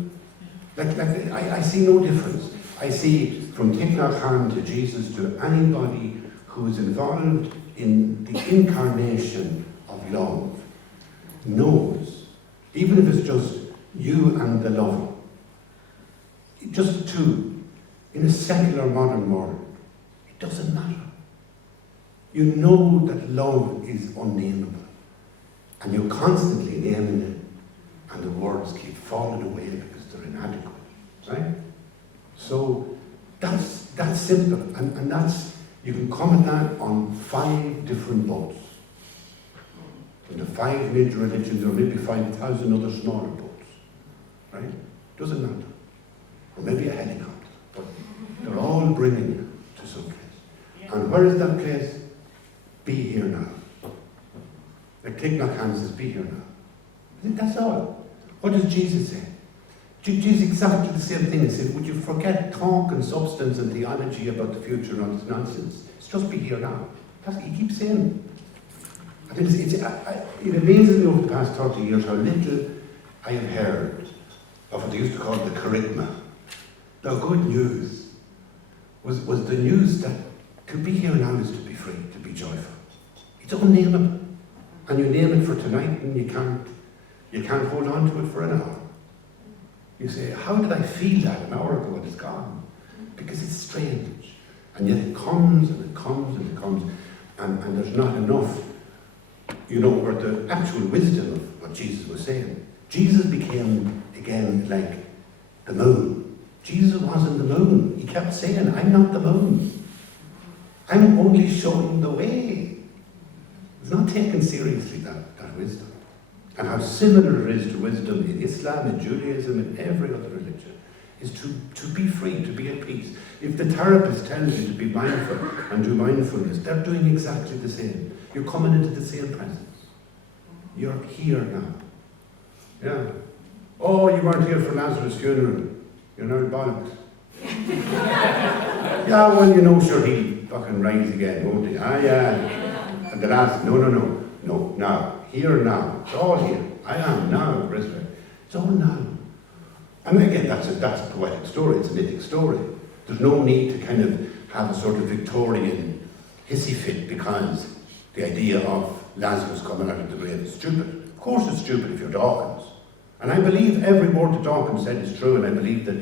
I see no difference. I see from Thich Nhat Hanh to Jesus to anybody who is involved in the incarnation of love knows, even if it's just you and the lover, just two, in a secular modern world, it doesn't matter. You know that love is unnameable, and you're constantly naming it, and the words keep falling away because they're inadequate, right? So that's simple, and that's, you can come at that on 5 different boats. In the 5 major religions, there may be 5,000 other smaller boats, right? Doesn't matter. Or maybe a helicopter, but they're all bringing you to some place. And where is that place? Be here now. Like Thich Nhat Hanh says, be here now. I think that's all. What does Jesus say? Jesus exactly the same thing. He said, would you forget talk and substance and theology about the future and all this nonsense? It's just be here now. That's what he keeps saying. I think it amazes me over the past 30 years how little I have heard of what they used to call the charisma. The good news was the news that to be here now is to be free, to be joyful. It's unnameable. And you name it for tonight and you can't hold on to it for an hour. You say, how did I feel that an hour ago? It is gone. Because it's strange. And yet it comes and it comes and it comes. And there's not enough, or the actual wisdom of what Jesus was saying. Jesus became, again, like the moon. Jesus wasn't the moon. He kept saying, I'm not the moon. I'm only showing the way. It's not taken seriously, that wisdom. And how similar it is to wisdom in Islam, in Judaism, in every other religion, is to be free, to be at peace. If the therapist tells you to be mindful and do mindfulness, they're doing exactly the same. You're coming into the same presence. You're here now. Yeah. Oh, you weren't here for Lazarus' funeral. You're now bollocks. Yeah, well, sure, he'll fucking rise again, won't he? Yeah. And the last, no, now. Here now. It's all here. I am now resurrected. It's all now. And again, that's a poetic story. It's a mythic story. There's no need to kind of have a sort of Victorian hissy fit because the idea of Lazarus coming out of the grave is stupid. Of course it's stupid if you're Dawkins. And I believe every word that Dawkins said is true, and I believe that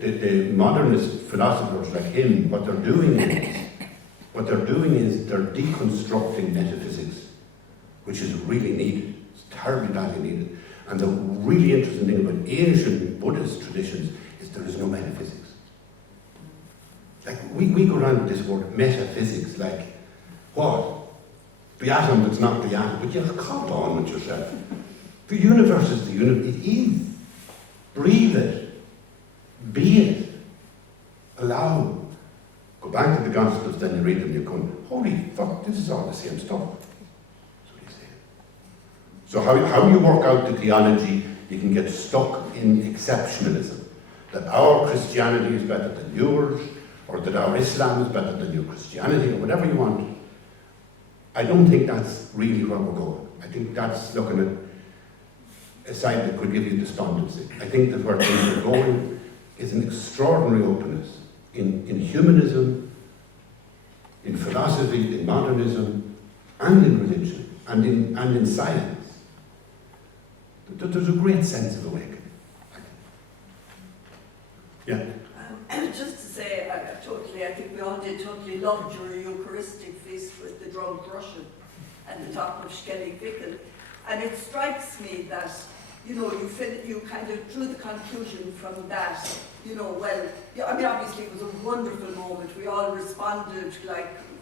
the modernist philosophers like him, what they're doing is they're deconstructing metaphysics, which is really needed. It's terribly badly needed. And the really interesting thing about Asian Buddhist traditions is there is no metaphysics. Like, we go around with this word metaphysics, like, what? The atom that's not the atom. But you've caught on with yourself. The universe is the universe. It is. Breathe it. Be it. Allow. Go back to the Gospels, then you read them, you go, holy fuck, this is all the same stuff. So how you work out the theology, you can get stuck in exceptionalism. That our Christianity is better than yours, or that our Islam is better than your Christianity, or whatever you want. I don't think that's really where we're going. I think that's looking at a side that could give you despondency. I think that where things are going is an extraordinary openness in humanism, in philosophy, in modernism, and in religion, and in science. There's a great sense of awakening. Yeah. Just to say, I think we all did totally love your Eucharistic feast with the drum crushing at the top of Skellig Vickle. And it strikes me that, you kind of drew the conclusion from that, obviously it was a wonderful moment. We all responded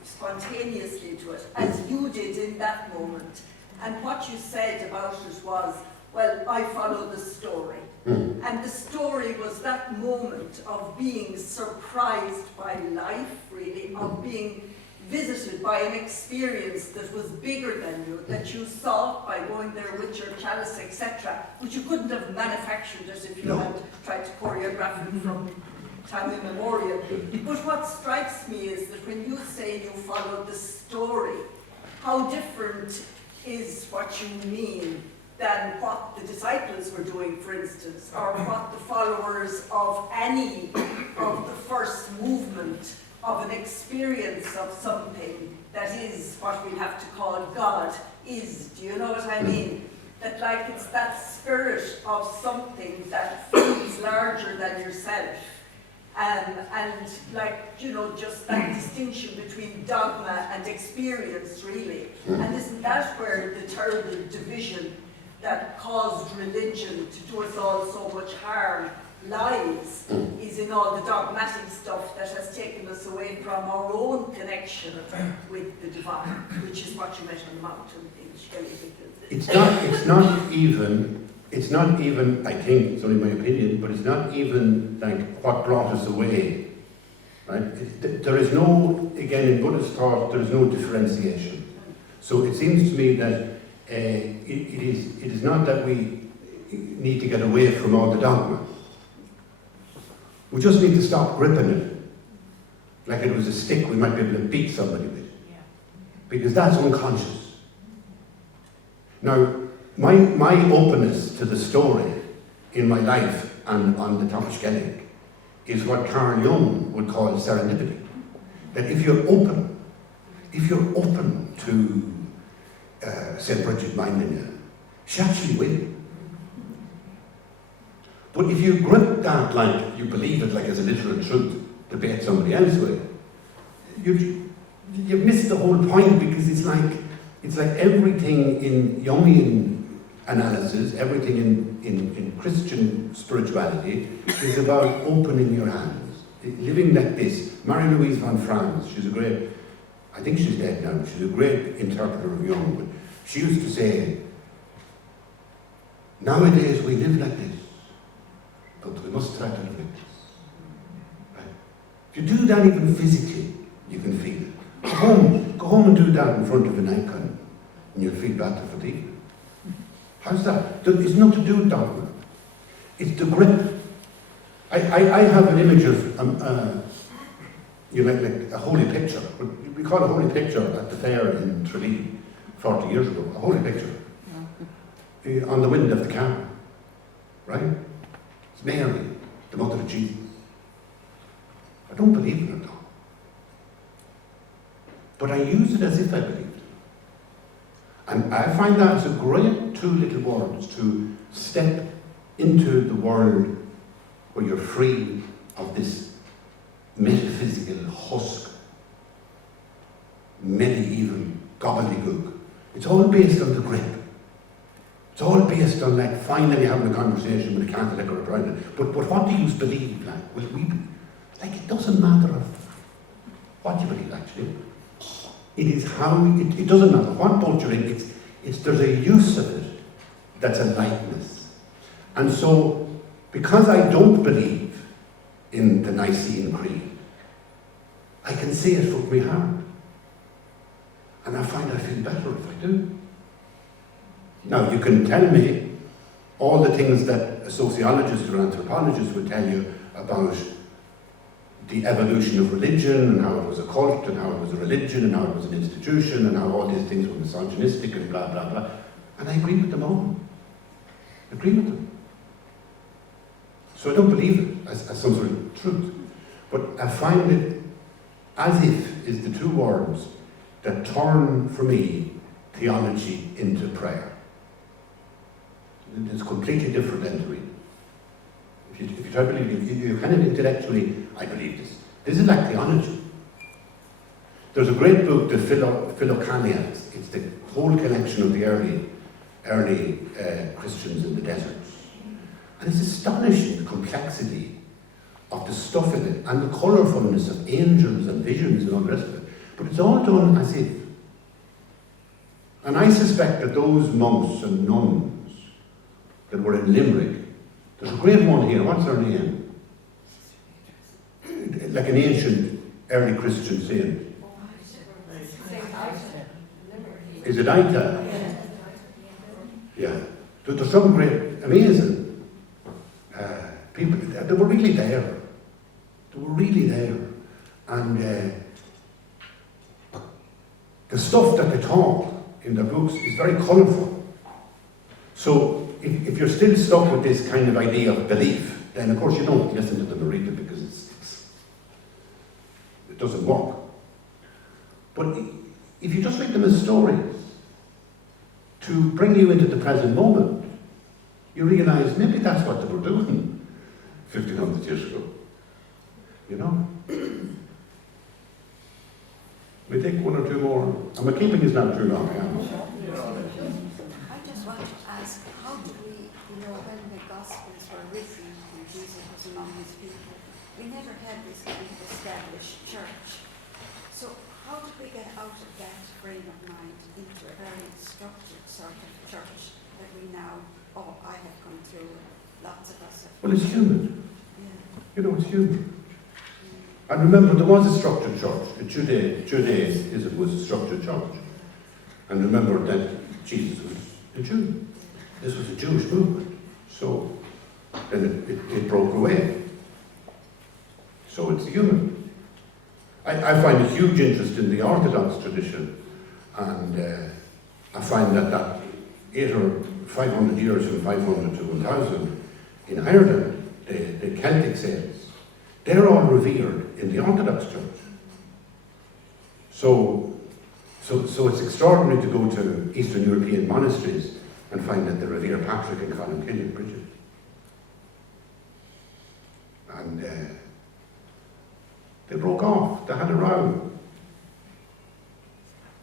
spontaneously to it, as you did in that moment. And what you said about it was, Well, I follow the story. And the story was that moment of being surprised by life, really, of being visited by an experience that was bigger than you, that you saw by going there with your chalice, etc., but you couldn't have manufactured it if you had tried to choreograph it from time immemorial. But what strikes me is that when you say you followed the story, how different is what you mean than what the disciples were doing, for instance, or what the followers of any of the first movement of an experience of something that is what we have to call God is. Do you know what I mean? That like it's that spirit of something that feels larger than yourself. And like, you know, just that distinction between dogma and experience, really. And isn't that where the terrible division that caused religion to do us all so much harm lies, is in all the dogmatic stuff that has taken us away from our own connection with the divine, which is what you met on the mountain in Skellig. It's not even, I think, it's only my opinion, but it's not even like what brought us away, right? There is no, again, in Buddhist thought, there is no differentiation. So it seems to me that it is not that we need to get away from all the dogma. We just need to stop gripping it like it was a stick we might be able to beat somebody with. Because that's unconscious. Now, my openness to the story in my life and on the top of Skellig is what Carl Jung would call serendipity. That if you're open to St. Bridget minding you, she actually will. But if you grip that like you believe it like as a literal truth to bait somebody else with, you've missed the whole point, because it's like everything in Jungian analysis, everything in Christian spirituality is about opening your hands, living like this. Marie-Louise von Franz, she's a great, I think she's dead now, she's a great interpreter of Jung, but she used to say, nowadays we live like this, but we must try to live like this. Right? If you do that even physically, you can feel it. Go home and do that in front of an icon, and you'll feel better for the evening. How's that? It's not to do with dogma. It's the grip. I have an image of like a holy picture. We call a holy picture at the fair in Tralee 40 years ago. A holy picture on the window of the car, right? It's Mary, the mother of Jesus. I don't believe in it, though. But I use it as if I believed it. And I find that it's a great two little words to step into the world where you're free of this metaphysical husk, medieval gobbledygook. It's all based on the grip. It's all based on like finally having a conversation with a Catholic or a Protestant. But what do you believe? Like, will we be, like it doesn't matter what you believe actually. It is how, it doesn't matter what boat you're in, there's a use of it that's a lightness. And so, because I don't believe in the Nicene Creed, I can say it from my heart. And I find I feel better if I do. Now, you can tell me all the things that a sociologist or anthropologist would tell you about the evolution of religion and how it was a cult and how it was a religion and how it was an institution and how all these things were misogynistic and blah, blah, blah. And I agree with them all. I agree with them. So I don't believe it as some sort of truth. But I find it as if is the two words that turn, for me, theology into prayer. It's completely different entry. If you try to believe it, you kind of intellectually, I believe this. This is like theology. There's a great book, the Philocanians. It's the whole collection of the early Christians in the deserts. And it's astonishing, the complexity of the stuff in it and the colourfulness of angels and visions and all the rest of it. But it's all done as if. And I suspect that those monks and nuns that were in Limerick. There's a great one here. What's her name? Like an ancient early Christian saint. Is it Ita? Yeah. There's some great, amazing people. They were really there. They were really there. And the stuff that they taught in their books is very colourful. So if you're still stuck with this kind of idea of belief, then of course you don't listen to them or read them because it doesn't work. But if you just read them as stories to bring you into the present moment, you realise maybe that's what they were doing 1500 years ago. You know? We take one or two more. And we're keeping this not too long, yeah. I just want to ask, how do we, when the Gospels were written and Jesus was among his people, we never had this kind of established church. So how did we get out of that frame of mind into a very structured sort of church that we now, I have come through, lots of us have. Well, it's human. Yeah. It's human. And remember, there was a structured church. Judaism was a structured church. And remember that Jesus was a Jew. This was a Jewish movement. So then it broke away. So it's human. I find a huge interest in the Orthodox tradition. And I find that 800 or 500 years from 500 to 1000 in Ireland, the Celtic saints, they're all revered in the Orthodox Church. So it's extraordinary to go to Eastern European monasteries and find that they revere Patrick and Colin Killian Bridget. And they broke off, they had a row.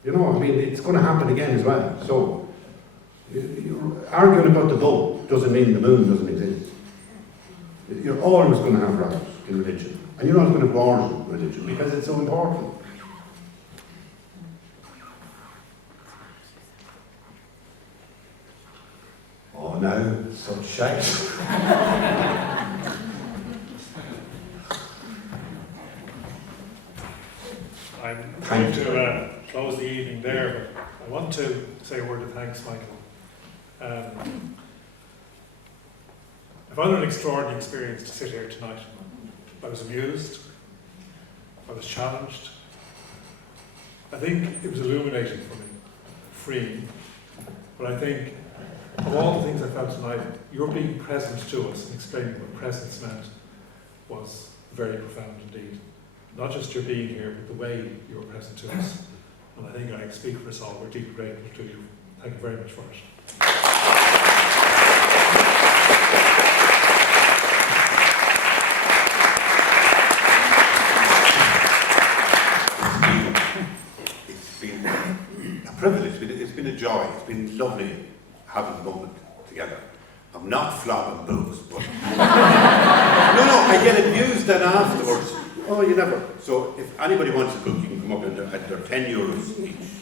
It's going to happen again as well. So you're arguing about the boat doesn't mean the moon doesn't exist. You're always going to have rows in religion. And you're not going to have wars in religion because it's so important. Oh, no, such shite. I'm trying to close the evening there, but I want to say a word of thanks, Michael. I found it an extraordinary experience to sit here tonight. I was amused, I was challenged. I think it was illuminating for me, freeing. But I think of all the things I felt tonight, your being present to us and explaining what presence meant was very profound indeed. Not just your being here, but the way you were present to us. And I think I speak for us all. We're deeply grateful to you. Thank you very much for it. It's been a privilege, it's been a joy, it's been lovely having the moment together. I'm not flogging booze, but no, I get abused then afterwards. Oh, you never. So if anybody wants a book, you can come up and they're €10 each.